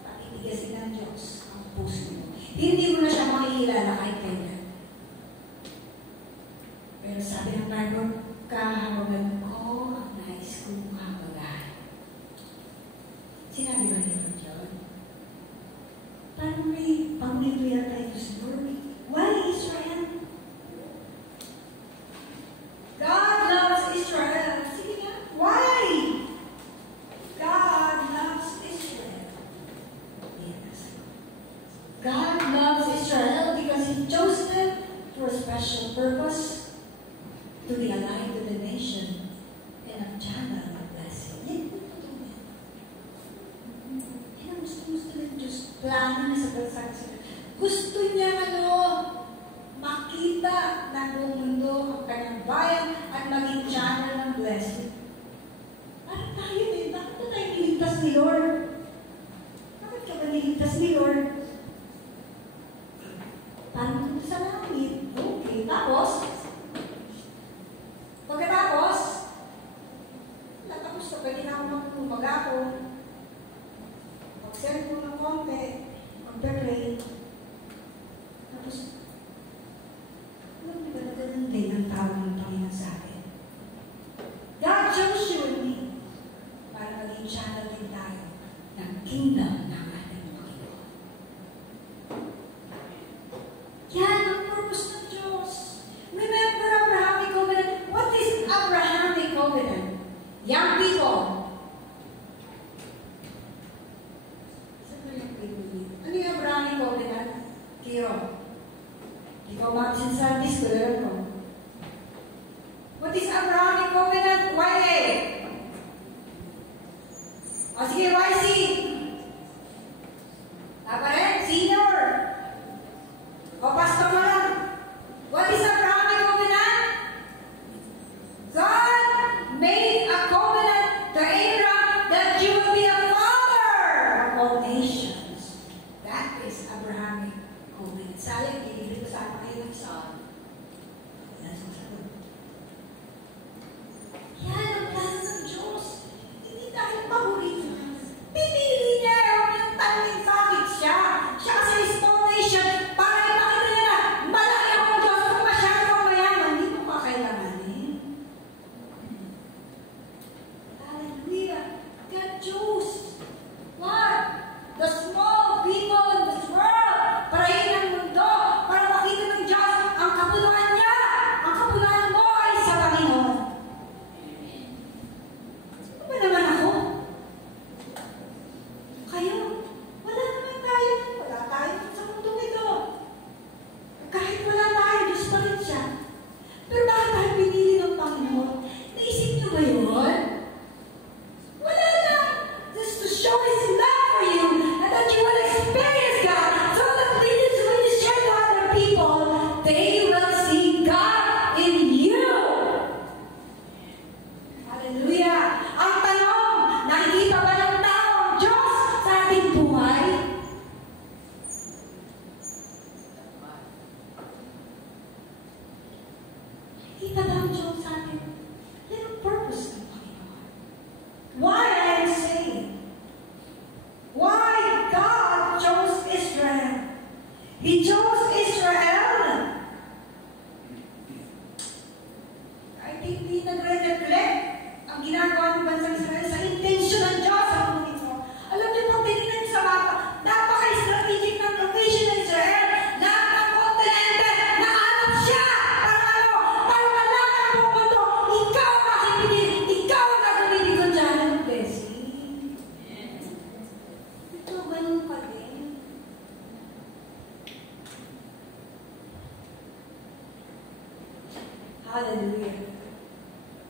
patitigasin ng Diyos ang puso mo. Hindi mo na siya makikilala kahit kailan. Pero sabi ng Bible, kahawagan ko ang nais kong kahawagan. Sinabi ba ni Lord John? Paano may pang-Biblia tayo sa Lord? Why Israel? God loves Israel. Sige nga. Why? God loves Israel. Yes. God loves Israel because He chose them for a special purpose to be a light to the nation and a channel of blessing. Yan ang gusto ng Diyos. Plano niya sa bansa sila. Gusto niya makita ng buong mundo ang kanyang bayan at maging channel ng blessing. Parang tayo eh, bakit na tayo niligtas ni Lord? Bakit ka ba niligtas ni Lord? Paano sa langit? Okay, tapos, pagkatapos, natapos ka, pwede na ako mag-ako, mag-send mo ng konti, mag-pray, tapos, alam mo ba na ganun din ang tawag ng Panginoon sa akin? God chose you and me para maging channel din tayo ng kingdom ng ating Panginoon. Yan ang purpose ng Diyos. Remember Abrahamic covenant? What is Abrahamic covenant? Young people. Saan ba yung people dito? Ano yung Abrahamic covenant? Kiro. Ikaw maksin sa disco, alam ko. What is Abrahamic covenant? YA. O sige, YC. Tapa rin? Senior. O pastor mo lang. What is Abrahamic covenant? God made a covenant to Abraham that you will be a father of all nations. That is Abrahamic covenant. Sayang, ilibig ko sa kayo ng saan. Yan ang plano ng Diyos. Hindi dahil paborito. Pinili niya yung tanongin bakit siya. Siya kasi small nation para ipakita niya na malaki ang Diyos kung masyado kang mayaman. Hindi mo kakailanganin. Hallelujah. God chose. What? The small people in this world. Para yun ang mundo. Para makita ng Diyos ang kapuluan niya. Ang kapuluan mo ay sa Panginoon. Ano ba naman ako? Kayo, wala naman tayo. Wala tayo sa mundong ito. Kahit wala tayo, Diyos pa rin siya. Pero bakit tayo pinili ng Panginoon? Naisip niyo ba yun? Wala lang. Just to show His love for you and that you will experience God so that when you share to other people, they will see God in you. Hallelujah. Ang tanong, nakikita ba ng tao ang Diyos sa ating buhay? Nakikita ba ang Diyos sa atin? Yan ang purpose ng Panginoon. Why I am saying? Why God chose Israel? He chose Israel. Kahit hindi nagre-reflect ang ginagawa ng bansang Israel sa intensyon ng Diyos sa mundo. Alam niyo pag tinignan sa mapa, napaka-strategic ng location ng Israel. Lahat ng kontinente, nakahanap siya. Para malaman ang buong mundo, ikaw ang aking pinili, ikaw ang gagawin ko dyan ng blessing. Ito, ganun pa din. Hallelujah.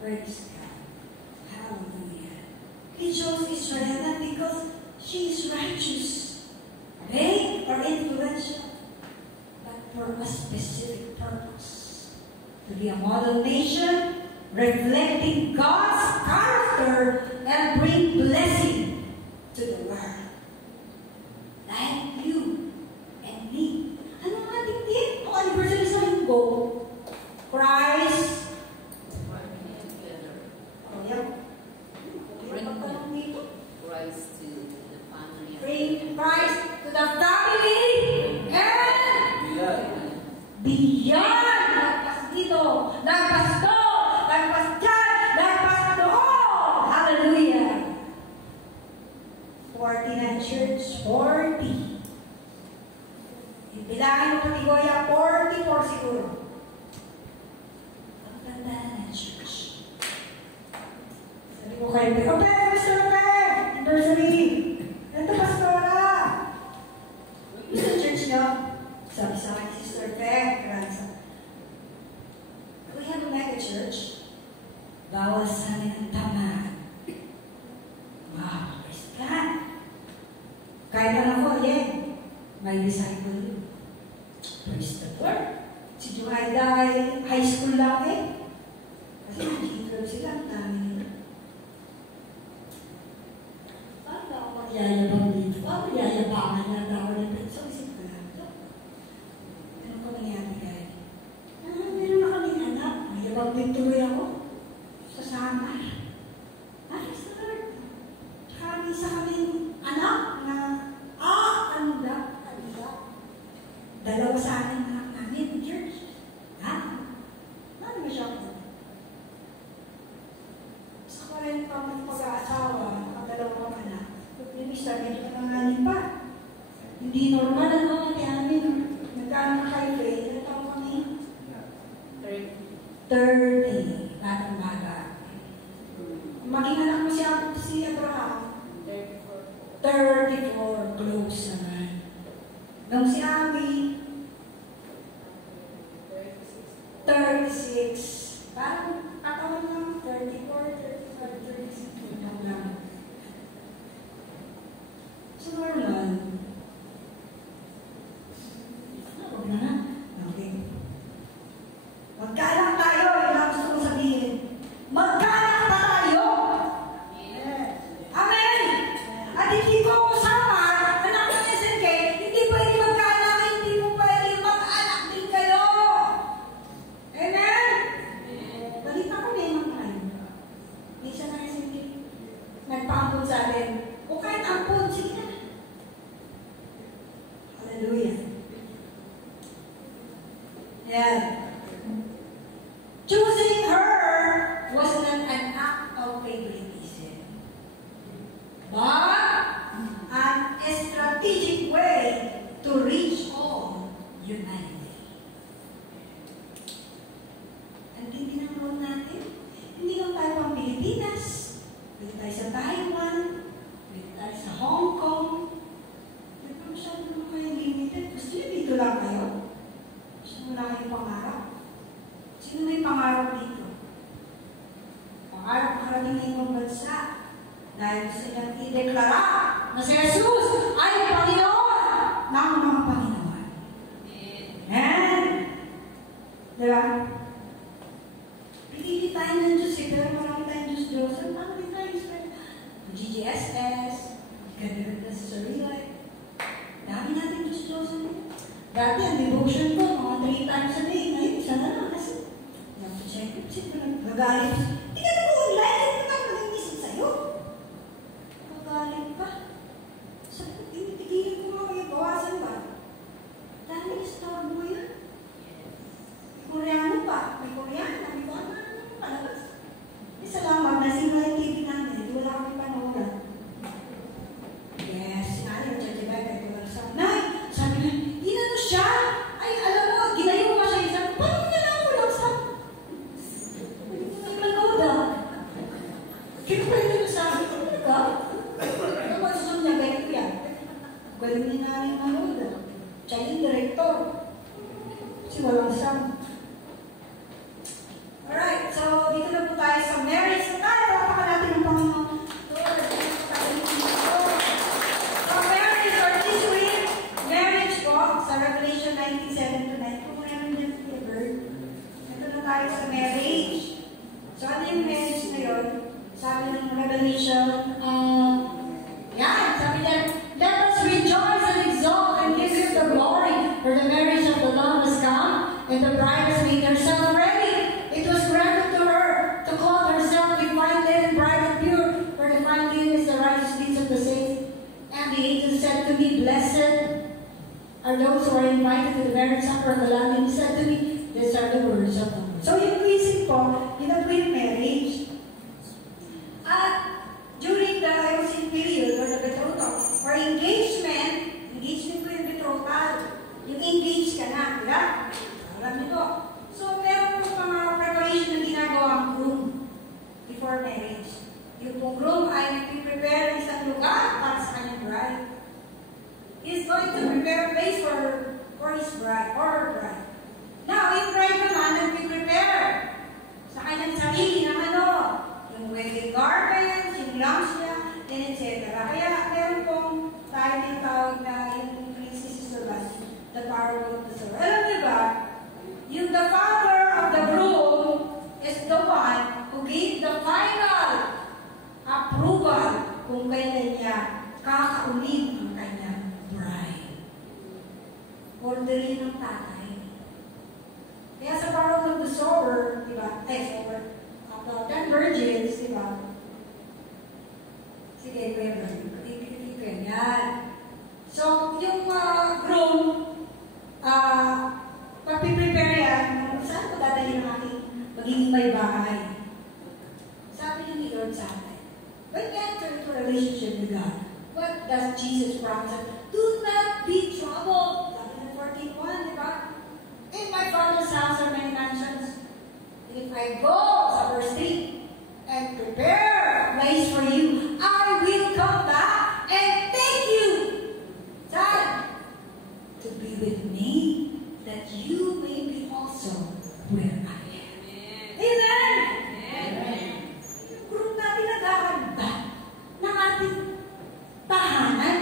Praise God. Hallelujah. He chose Israel not because she is righteous, vague, or influential, but for a specific purpose. To be a model nation, reflecting God's character and bring blessing to the world. Like you and me. Ano ang ating din? O anniversary sa linggo? Diyan! Lagpas dito! Lagpas to! Lagpas dyan! Lagpas doon! Hallelujah! 40 na church. 40. Bilangin mo pati Goya, 44 siguro. Ang ganda na church. Sabi ko kayo, Ope, Mr. Ope! Anniversary! Ito, Pastora! Gusto church nyo? Sabi sa akin, Sister Pe, Ransa. We have a mega church. Bawal sa amin ang tama. Wow, praise God. Kahit lang ako, may disciple. Praise the Lord. Si Juhaida ay high school lang Kasi nag-12 sila, ang dami nila. Paano ako magyayabang dito? Paano yayabangan na ako ng so isip ko lang ito. Ano ko nangyari kayo? Meron na kami anak. Mayabang din tuloy ako. Sasama. Praise the Lord. Tsaka isa kami anak na ano ba? Dalawa sa akin anak namin, church. Ano ba siya ko? Sa ko rin pa mag-pag-aasawa, ang dalawang anak. Yung isa, medyo panganganin pa. Hindi normal ano natin amin. Nagkano na kayo, Faye? Ilan taong kami? 30. Batang bata. Maging anak mo si Abraham. 34. Close naman. Nung si Ami, 36. Parang katawan lang, 34, 35, 36. Ito lang. So, normal. Huwag na. Okay. Magkaanak tayo, yun ang gusto kong sabihin. Magkaanak tayo! Amen! At hindi ko kasama, anak ng SNK, hindi pwede magkaanak, hindi mo pwede mag-anak din kayo. Amen? Balita ko na yung mga hindi siya na SNK. Nagpaampun sa atin. O kahit ampun, sige na. Hallelujah. Yeah. Choosing her was not an act of favoritism, but an strategic way to reach all humanity. Ang tindi ng road natin, hindi lang tayo pang Pilipinas, pwede tayo sa Taiwan, pwede tayo sa Hong Kong, pwede pa masyado naman kayo limited. Gusto nyo dito lang kayo? Gusto mo lang kayong pangarap? Sino may pangarap dito? Pangarap makarating na ibang bansa dahil gusto niyang i-deklara na si Jesus ay Panginoon ng mga Panginoon. Amen? Diba? Pili tayo ng Diyos pero marami tayong Diyos. Paano din tayo Israel? GGSS, ganun na sa Sarili. Dami natin Diyos. Dati ang devotion ko, mga 3 times a day. Ngayon, isa na lang kasi check ko lang. Magalit. Hindi ka na po online. Hindi ka na mag-isip sa'yo. Magalit pa. Tigilin ko mga kayo. Bawasan ba? Dami istorbo mo yun. May Koreano pa. May Koreano. May Koreano. Palabas. May salamat na sila yung TV namin. Hindi wala kami panood. Yes. Sinali yung Chachibay. Ito lang sa Nay. Sabi na, hindi na to siya. Ay, alam mo, ginayo pa siya. Sabi, paano niya na ako lang sa kaya nyo sa akin, ano ka? Ano ba gusto niya ganito yan? Galing niya na rin manood. Siya yung director. Kasi walang sound. Alright, so dito na po tayo sa marriage. So tayo, tapakan natin ang Panginoon. So marriage or this week, marriage po, sa Revelation 19:7-9. Kung meron niya si Bird. Ito na tayo sa marriage. So ano yung marriage na yun? Sabi ng Revelation, sabi niya, let us rejoice and exult and give Him the glory, for the marriage of the Lamb has come, and the bride has made herself ready. It was granted to her to call herself the fine linen, bright and pure, for the fine linen is the righteous deeds of the saints. And the angel said to me, blessed are those who are invited to the marriage supper of the Lamb. And he said to 10 virgins, di ba? Sige, ganyan. So, yung groom, pag-prepare yan, saan ko dadalhin ang aking magiging may bahay? Sabi ni Lord sa atin, when you enter into a relationship with God, what does Jesus promise? Do not be troubled. Sabi ng 14:1, di ba? In my Father's house are many mansions. If I go, sa verse 3, and prepare a place for you, I will come back and take you. Son, to be with me, that you may be also where I am. Amen! Amen. Yung group natin naghahanda ng ating tahanan.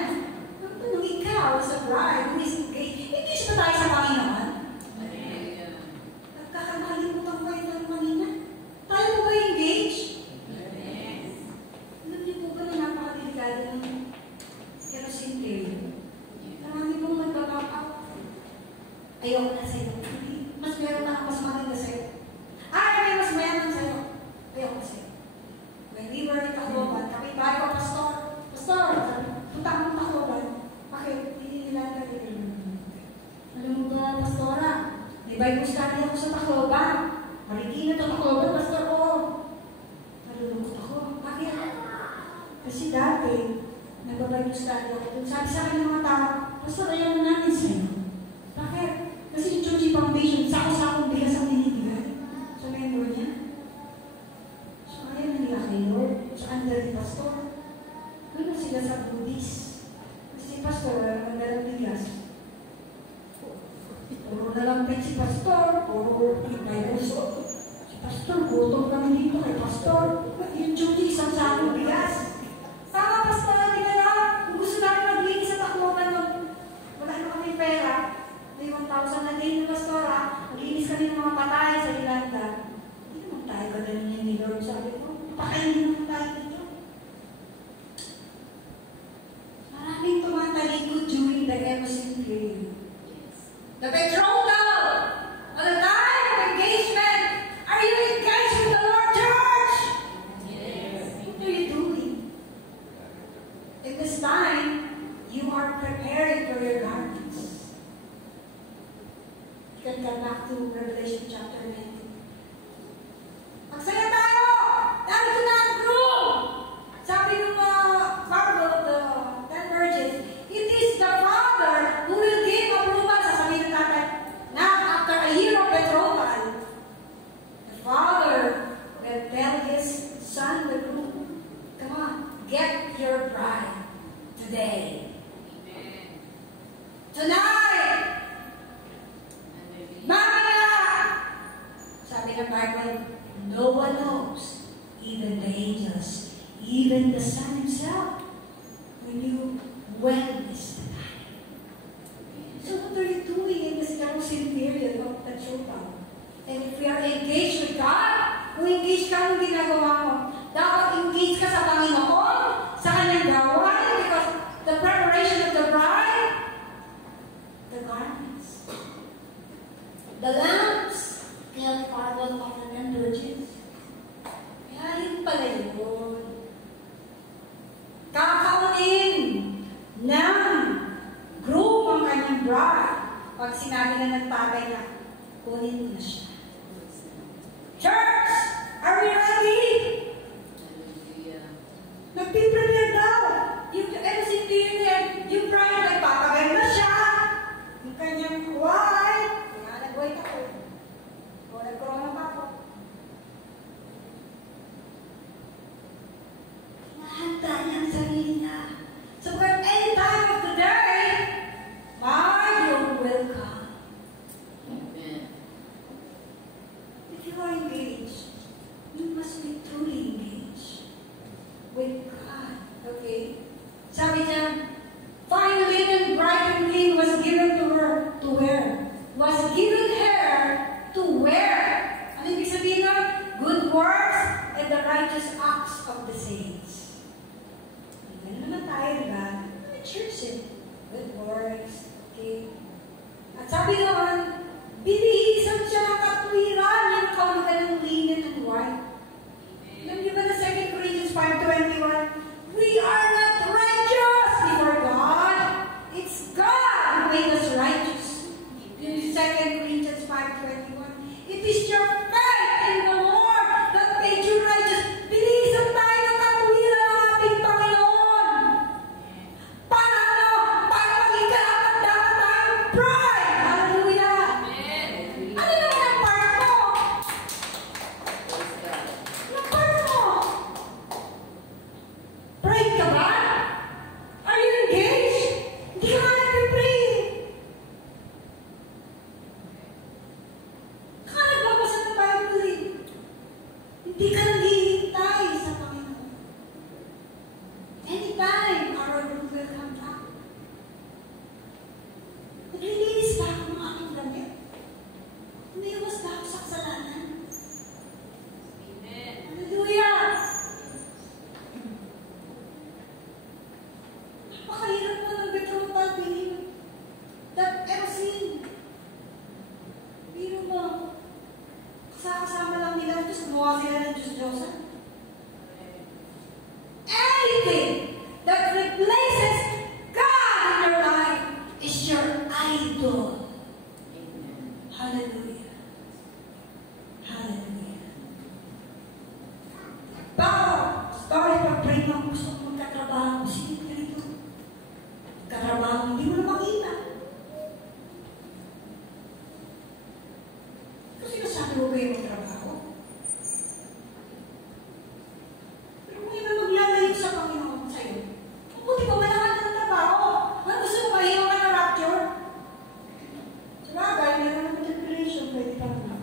Kung ikaw sa bride, who is engaged, engaged ba tayo sa Panginoon? Nagkakalimutan ko ito ng kanina. Tayo mo ba engaged? Alam niyo po ba na napakadelikado ng kerosene period? Marami pong nagpa-pop out. Ayoko na sa'yo. Mas meron na mas maganda sa'yo. May mas mayaman sa'yo. Ayoko na sa'yo. When we were in Tacloban, kapitbahay ko, Pastor, punta ko ng Tacloban. Bakit? Hindi nila alam mo ba, Pastora? May Bible study ako sa Tacloban. Marikina ito Tacloban, Pastor ko. Nalulungkot ako. Bakit? Kasi dati, nag-Bible study ako. Sabi sa akin ng mga tao, Pastor, ayaw na namin sa'yo. Bakit? Kasi yung Church Foundation, sako-sakong bigas ang binibigay sa member niya. So, ayaw na nila kay Lord. Sa under ni Pastor. Ano sila sa Buddhist? Kasi si Pastor, ang dalang bigas. Puro na lang si Pastor, puro Bible so. Si Pastor, gutom kami dito kay Pastor. Yung duty, isang sakong bigas. Tama, Pastor, hindi na lang. Kung gusto namin maglinis sa Tacloban nun, wala na kami pera. May 1,000 na din, Pastor, maglinis kami ng mga patay sa Ilanda. Hindi naman tayo gano'n niya ni Lord. Sabi ko, pakainin naman tayo dito. Maraming tumatalikod during the Emerson period. The betrothal of the time of engagement. Are you engaged with the Lord, church? Yes. What are you doing? In this time, you are preparing for your garments. You can come back to Revelation chapter 19. Magsaya tayo! Narito na ang groom! Sabi ng Bible, the 10 virgins, it is the Father who will give approval. Sasabihin natin, na after a year of betrothal, the Father will tell His Son, the groom, come on, get your bride today. Amen. Tonight! Mamaya! Sabi ng Bible, no one knows, even the angels, even the Son Himself, when is the time. So what are you doing in this kerosene period of betrothal? And if we are engaged with God, kung engaged ka ng ginagawa mo, dapat engage ka sa Panginoon, sa Kanyang gawain, because the preparation of the bride, the garments, the lamps, kaya parallel of the 10 virgins. Kaya yun pala yun. Kakaunin ng groom ang kanyang bride pag sinabi na ng tatay na, kunin mo na siya. Church! Are we ready? Nagpiprepare daw. Yung MC period, yung bride, nagpapaganda siya. Yung kanyang white. Kaya nag-white ako. O nag-corona pa ako. Nahanda niya ang sarili niya. So at any time of the day, my groom will come. Amen. If you are engaged, you must be truly engaged with God. Okay? Sabi niya, fine linen, bright and clean was given to her to wear. Was given her to wear. Hindi ka naghihintay sa Panginoon. Anytime, our group will come back. Naglilinis ba ako ng aking damit? Umiwas ba ako sa kasalanan? Amen. Hallelujah! Napakahirap mo ng betrothal period. That ever seen. Biro mo. Kasama lang nila, Diyos, gumawa sila ng Diyos-Diyosan. Anything that replaces God in your life is your idol. Hallelujah. Hallelujah. Bao, story pag-pray mo, gusto mo magkatrabaho, sino ka rito? Katrabaho, hindi mo na makita. Kasi nasabi mo kayo magtrabaho. Pero kung yun na maglalayo sa Panginoon sa'yo, mabuti pa wala ka ng trabaho. Ano gusto mo, mahiyaw ka na rapture? Sabagay, meron naman preparation, pwede pa naman.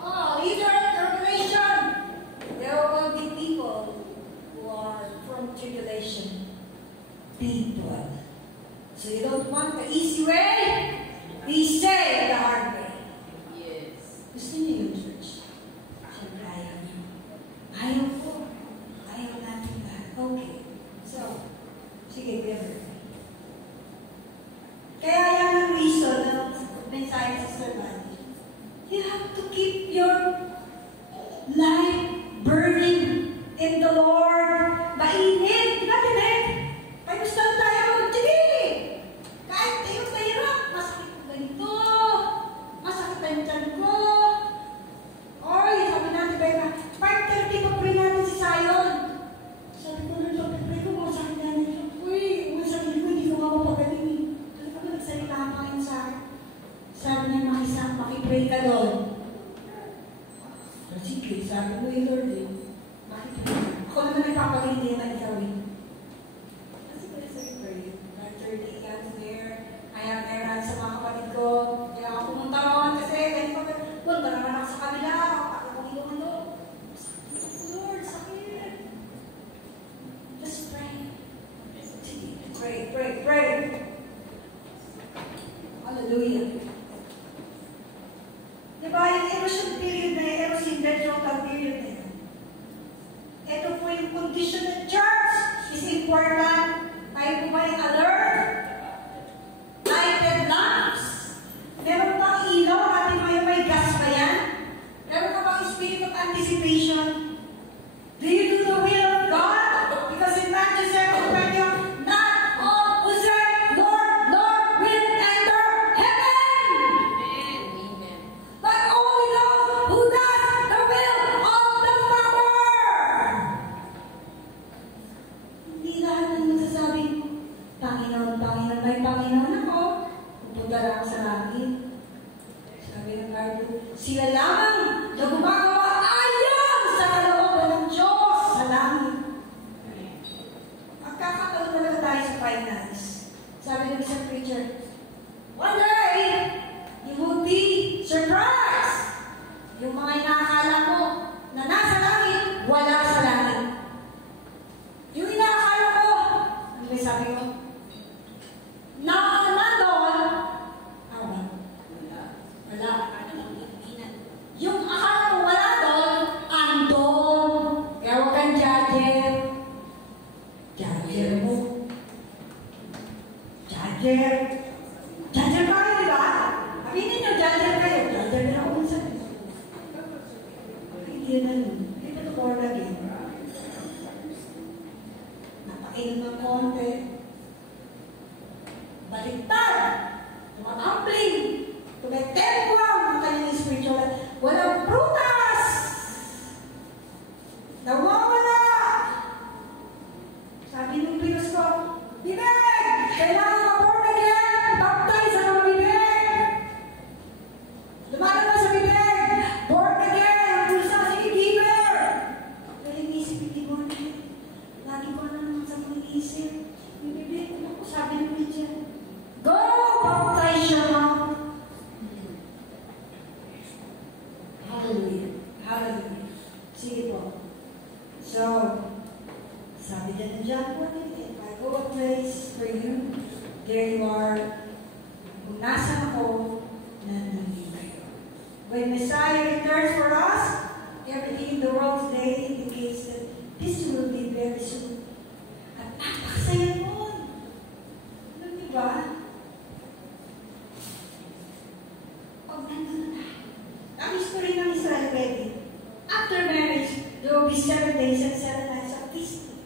Oh, these are preparation. There will be people who are from tribulation. People. So you don't want the easy way? We say the hard way. Yes. Gusto niyo yung church? Siyempre ayaw niyo. Ayaw ko. Ayaw natin lahat. Okay. So, sige, Bever. Kaya yan ang reason ng mensahe sa sermon. You have to keep your life burning in the Lord. Mainit, natinit. May gusto tayo. Sige! Kahit tayo sa hirap, masakit ko ganito. Masakit ang tiyan ko. Oy, sabi natin, Becca, 5:30 pa pray natin si Zion. Sabi ko, pag-pray ko, masakit na nito. Uy, masakit ko, hindi ko mapapagaling. Sabi ko, nagsalita pa kayo sa akin. Sabi niya, makipray ka doon. Sige, sabi mo, Lord, makipray ka. Ako naman nagpapagaling din na ikaw eh. Kasi ko na sa pray. 5:30 ka to there. Kaya meron sa mga kapatid ko. Kaya ako pumunta ron kasi ganito pa. Punta naman ako sa kabila. Ako kung ano. Sakit, Lord, sakit. Just pray. Sige, pray. Hallelujah. Diba, yung erosion period na yun, erosion betrothal period na yun. Ito po yung condition ng church is important. Tayo po ba yung alert? Lighted lamps? Meron bang ilaw? Ating may gas ba yan? Meron ka bang spirit of anticipation? Do you do the will of God? Because in Matthew 7:20, not all who say, Lord, Lord, will enter heaven. Amen. But only those who does the will of the Father. Hindi lahat ng nagsasabing, Panginoon, Panginoon, may Panginoon ako. Pupunta lang ako sa langit. Sabi ng Bible, sila lamang na gumagawa ayon sa kalooban ng Diyos sa langit. Magkakaroon talaga tayo sa finance. Sabi ng isang preacher, one day, you will be surprised. Yung mga inaakala mo na nasa langit, wala sa langit. Yung inaakala mo, ano may sabi mo? Nandun, wala. Yung akala mo wala doon, andon. Kaya huwag kang judger. Judger mo. Judger. Judger pa kayo, di ba? Aminin nyo, judger kayo. Judger na ako minsan. Hindi na yun. Hindi pa ito born again. Napakainom ng konti. Baliktad. Tumatumbling. Tumetemplang ang kanyang spiritual life. Walang prutas. Nawawala. Sabi ng Pinos ko, Bibig! Kailangan ka born again! Baptize sa mga bibig! Lumalabas sa bibig! Born again! Ang pulsa, sige, giver! Pero yung isip, hindi mo na. Lagi ko na naman sa mga isip. there you are. Kung nasan ako, nandun kayo. When Messiah returns for us, everything in the world today indicates that this will be very soon. At napakasaya nun. Ano, diba? Pag nandun na tayo. Ang history ng Israel wedding, after marriage, there will be 7 days and 7 nights of feasting.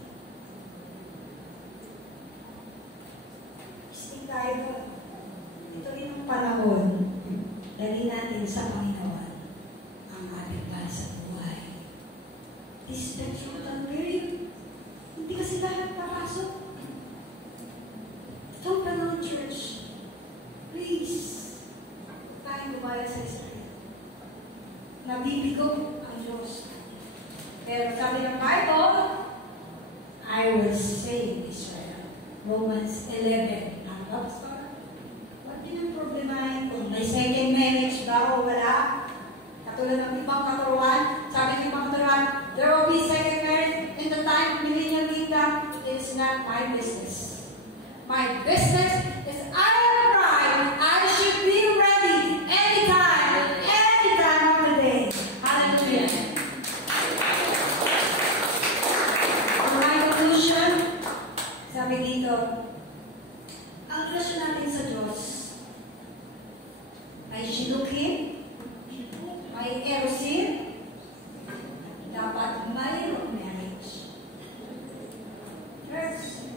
Feasting tayo doon. Ito rin ang panahon, dali natin sa Panginoon ang ating para sa buhay. This is the total period. Hindi kasi tayo papasok. Itong panahon, church, please, tayo lumaya sa Israel. Nabibigo ang Diyos. Pero sabi ng Bible, I will save Israel. Romans 11. Ang Pastor, ba't din ang problemahin kung may second marriage ba o wala? Katulad ng ibang katuruan, sabi ng ibang katuruan, there will be second marriage in the time of millennial kingdom. It is not my business. My business is I am a bride. I should be ready anytime of the day. Hallelujah. My conclusion, sabi dito, ang relasyon natin sa Diyos ay sinukin, may erosin, dapat mayroong marriage. First,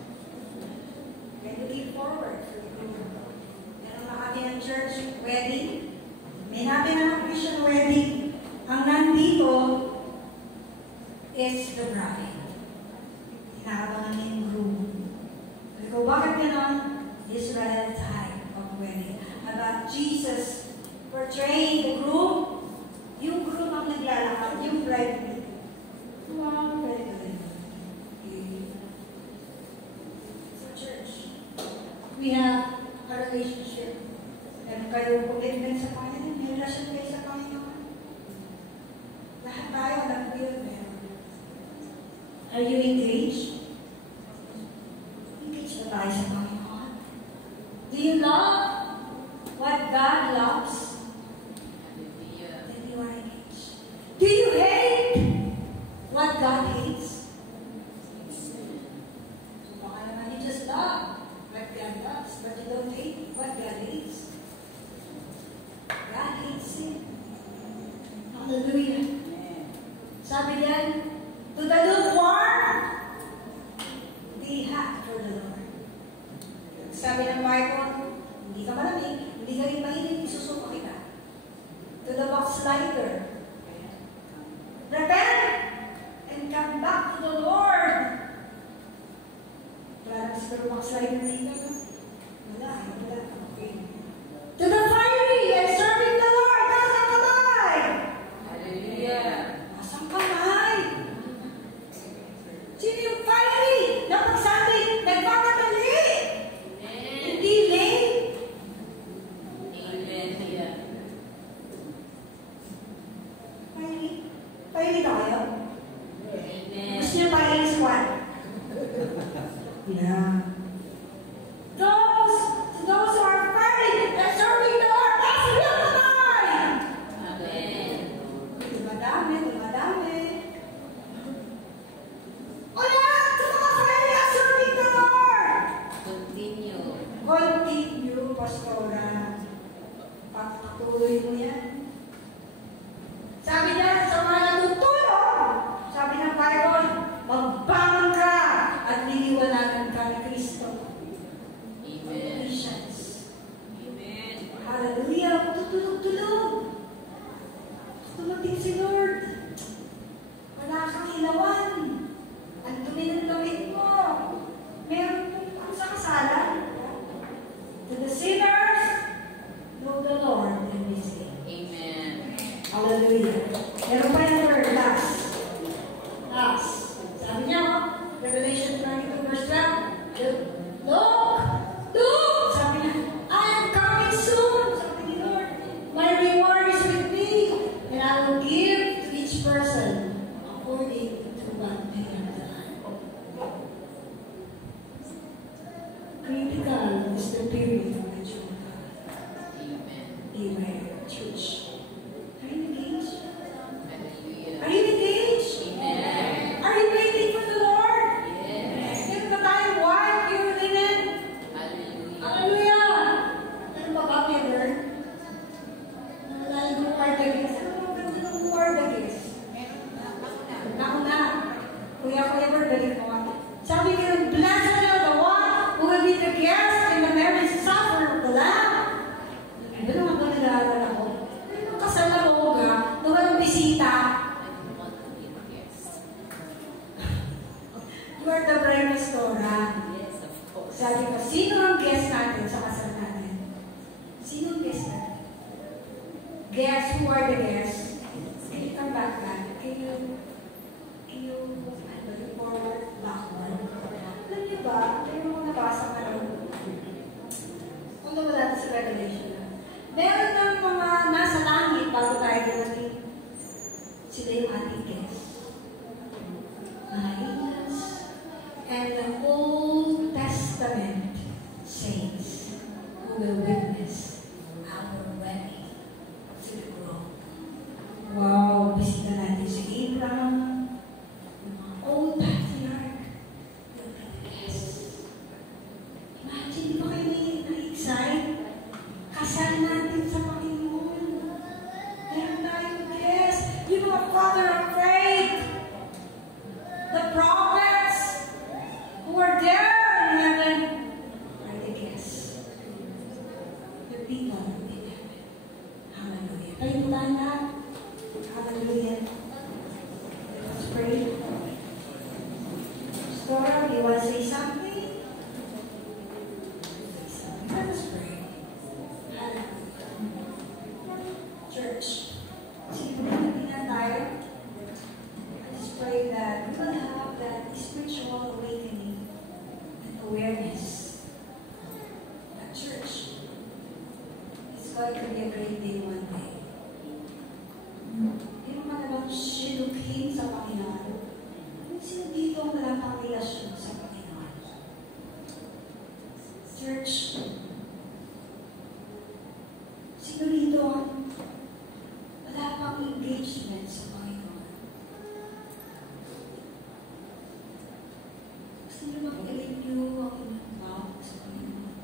we're looking forward for the group. Meron na kami ng church wedding. May natin ang Christian wedding. Ang nandito is the bride. Inaabangan niya yung groom. Kung bakit ganon? Israel type of wedding. About Jesus portraying the groom. Yung groom ang naglalakad, yung bride. Wow, very good. So church, we have a relationship. Meron kayong commitment sa Panginoon. May relasyon kayo sa Panginoon. Lahat tayo nag-build meron. Are you engaged? Engaged ba tayo sa Panginoon? Do you love what God loves? Then you are engaged. Do you hate what God hates? Baka naman you just love what God loves, but you don't hate what God hates. God hates sin. Hallelujah. Sabi diyan, to the lukewarm, be hot for the Lord. Sabi ng Bible, hindi ka malamig, hindi ka rin mainit, isusuko kita. To the backslider, repent and come back to the Lord. Wala na siguro backslider dito. Wala. Okay. To the fiery and serving the Lord, nasang kamay? Hallelujah. Nasang kamay? Sino yung fiery? Na pagsabi, nagpapadali. Hindi late. Amen. Fiery? Fiery tayo? Amen. Gusto niyo fiery squad? Yeah. Those who are fiery and serving the Lord, that's real kamay. Amen. Dumadami. Wala! Ito mga fiery and serving the Lord! Continue. Continue, Pastora. Patuloy mo yan. Sabi niya, sa mga natutulog, sabi ng Bible, magbangon ka at niliwanagan ka ni Kristo. Amen. Christians. Amen. Hallelujah! Tutulog-tulog. Tumating si Lord. Wala kang ilawan. Ang dumi ng damit mo. Meron kang sa kasalan. To the sinners, know the Lord and be saved. Amen. Hallelujah. Meron pa yung word, last. Sabi niya, Revelation 22 verse 12, look! Sabi niya, I am coming soon. Sabi ni Lord, my reward is with me, and I will give to each person according to what they have done. Critical is the beware, church. Are you engaged? Hallelujah. Are you engaged? Amen. Are you waiting for the Lord? Yes. Meron ba tayong wife, your linen? Hallelujah. Hallelujah! Meron ba ba, Peter? Who are the guests? Who are the guests? Nauna. Kuya, balik mo. Sabi niya, blessed are the one who will be the guest in the marriage supper of the Lamb. Ano naman ba nag-aaral ako? Ano kasal na roga, na walang bisita? I want to be a guest. You are the bride restaurant. Yes, of course. Sabi ko, sino ang guest natin sa kasal natin? Sino ang guest natin? Guests, who are the guests? Can you come back? Can you forward, backward? Alam niyo ba, meron mo nabasa ka lang. Punta mo natin sa Revelation. Meron ng mga nasa langit bago tayo dumating. Sila yung ating guests. Angels and the Old Testament saints who will witness our wedding to the groom. Wow, bisita natin si Abraham, yung mga old patriarch, will be the guests. Imagine, di ba kayo na-excite? Kasal natin sa Panginoon. Meron tayong guests. Yung mga father of faith, the prophets who are there in heaven are the guests. The people in heaven. Hallelujah. Kayo po tayo lahat. Hallelujah. Let's pray. Stora, you want to say something? Let us pray. Hallelujah. Church, siguro na tayo. I just pray that we will have that spiritual awakening and awareness. At church, it's going to be a great day one day. Hindi naman naman sinukin sa Panginoon. Sino dito ang wala pang relasyon sa Panginoon? Church, sino dito ang wala pang engagement sa Panginoon? Gusto niyo mag-renew ang inyong vow sa Panginoon?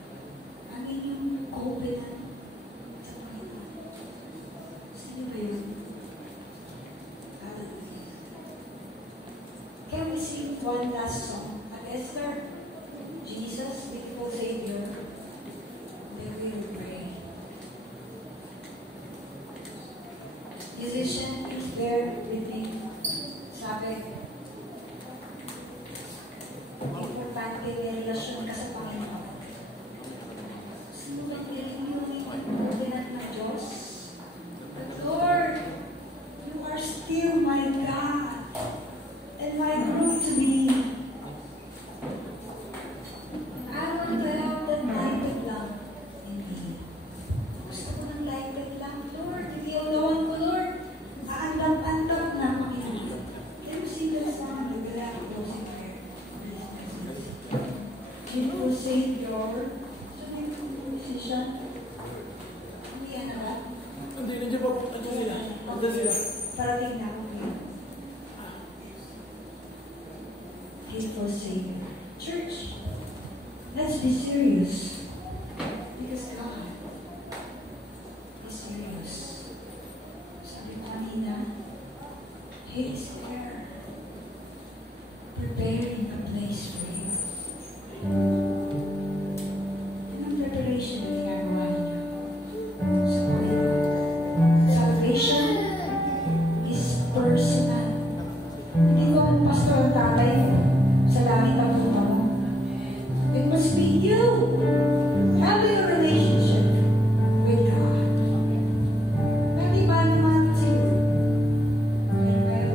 Ang inyong covenant sa Panginoon? Gusto niyo ba yun? Hallelujah. Can we sing one last song? Esther, Jesus, beautiful Savior, then we will pray. Musician is there with me. Sabi, importante may relasyon ka sa Panginoon. Sino ba galing yung covenant ng Diyos? But Lord, you are still my God and my groom to be. I want to have that lighted lamp in me. Gusto ko ng lighted lamp, Lord. Hindi ako naman ko, Lord. Aandam-andam na Panginoon. Can you sing that song? Nagala ang closing prayer. Beautiful Savior. So, may musician. Hindi yan na ba? Hindi po. Nandiyan sila. Parating na ako ngayon. Beautiful Savior. Church, let's be serious. Because God is serious. Sabi ko kanina, He is there. Preparing a place for you. Yan ang preparation na ginagawa niya sa Panginoon. Salvation is personal. Hindi ko ang pastor tatay sa langit ang puno mo. It must be you having a relationship with God. Maybe ba naman sa'yo? Pero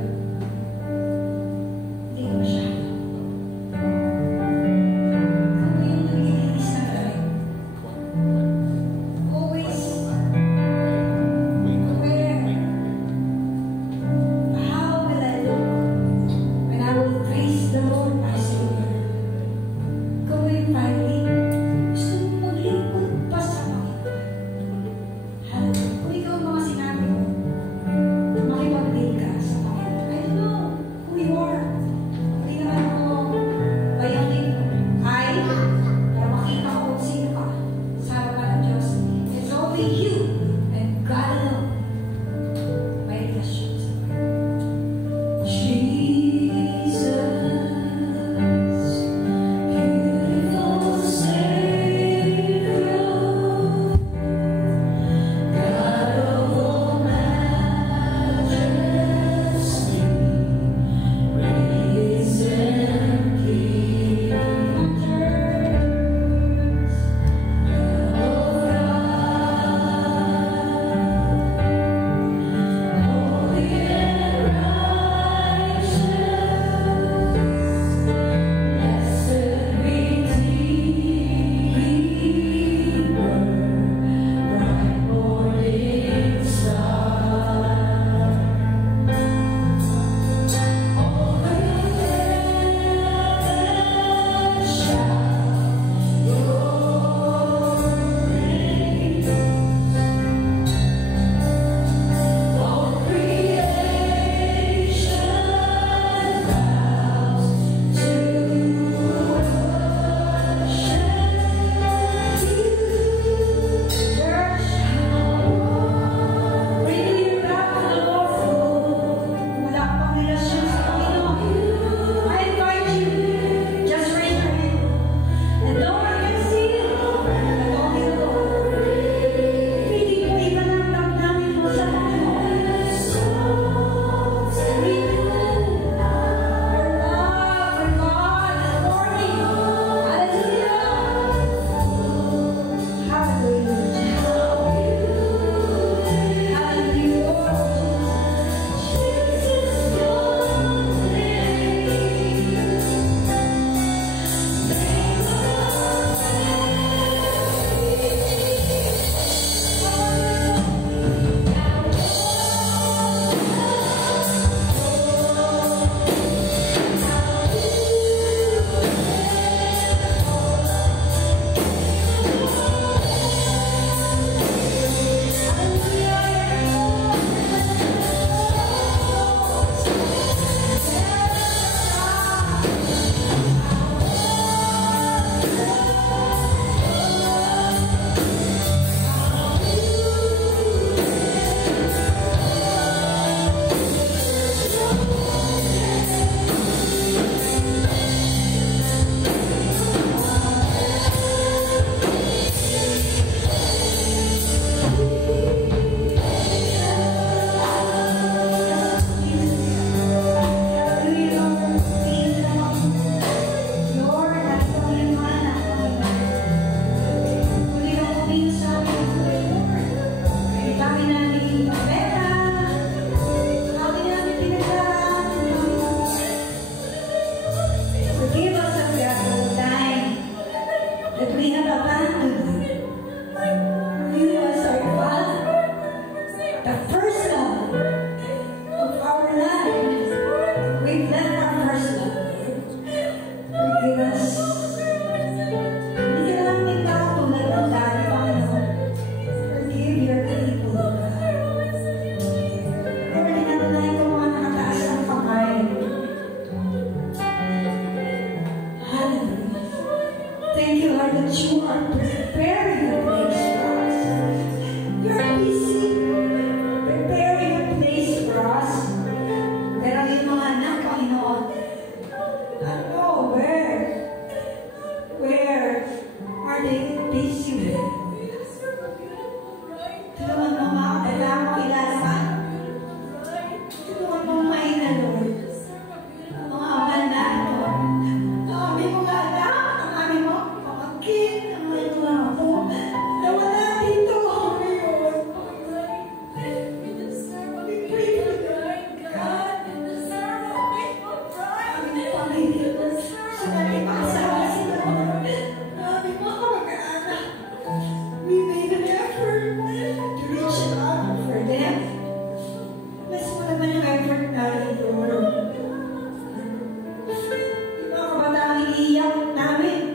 busy preparing a place for us. Pero yung mga anak, Panginoon, ano, where are they busy with? Tulungan mo mga kapatid mo ilalaman. Tulungan mo mahina, Lord. Ang mga anak mo, ang aming mga anak, ang aming mga pamangkin, ang aming mga apo, na wala dito ngayon. We pray for them, God. Aming pamilya, sa aming mga asawa sila, aming mga kamag-anak. We made an effort to reach out for them. Mas mo naman yung effort namin, Lord. Yung mga kabataan iniiyak namin.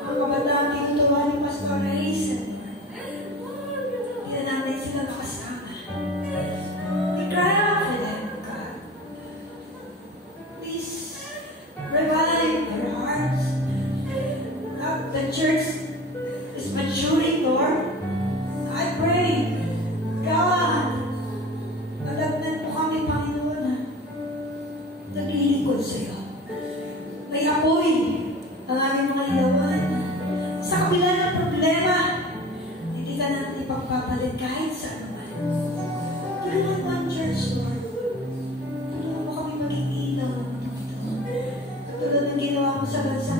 Mga kabataan tinutuwa ni Pastor Hazen. Hindi na namin sila makasama. We cry out for them, God. Please revive their hearts. The church is maturing, Lord. I pray, God, nalagnat mo kami, Panginoon, na naglilingkod sa iyo. May apoy ang aming mga ilawan. Sa kabila ng problema, hindi ka natin ipagpapalit kahit sa anuman. Tulungan mo ang church, Lord. Tulungan mo kami maging ilaw. Tulad ng ginawa mo sa bansa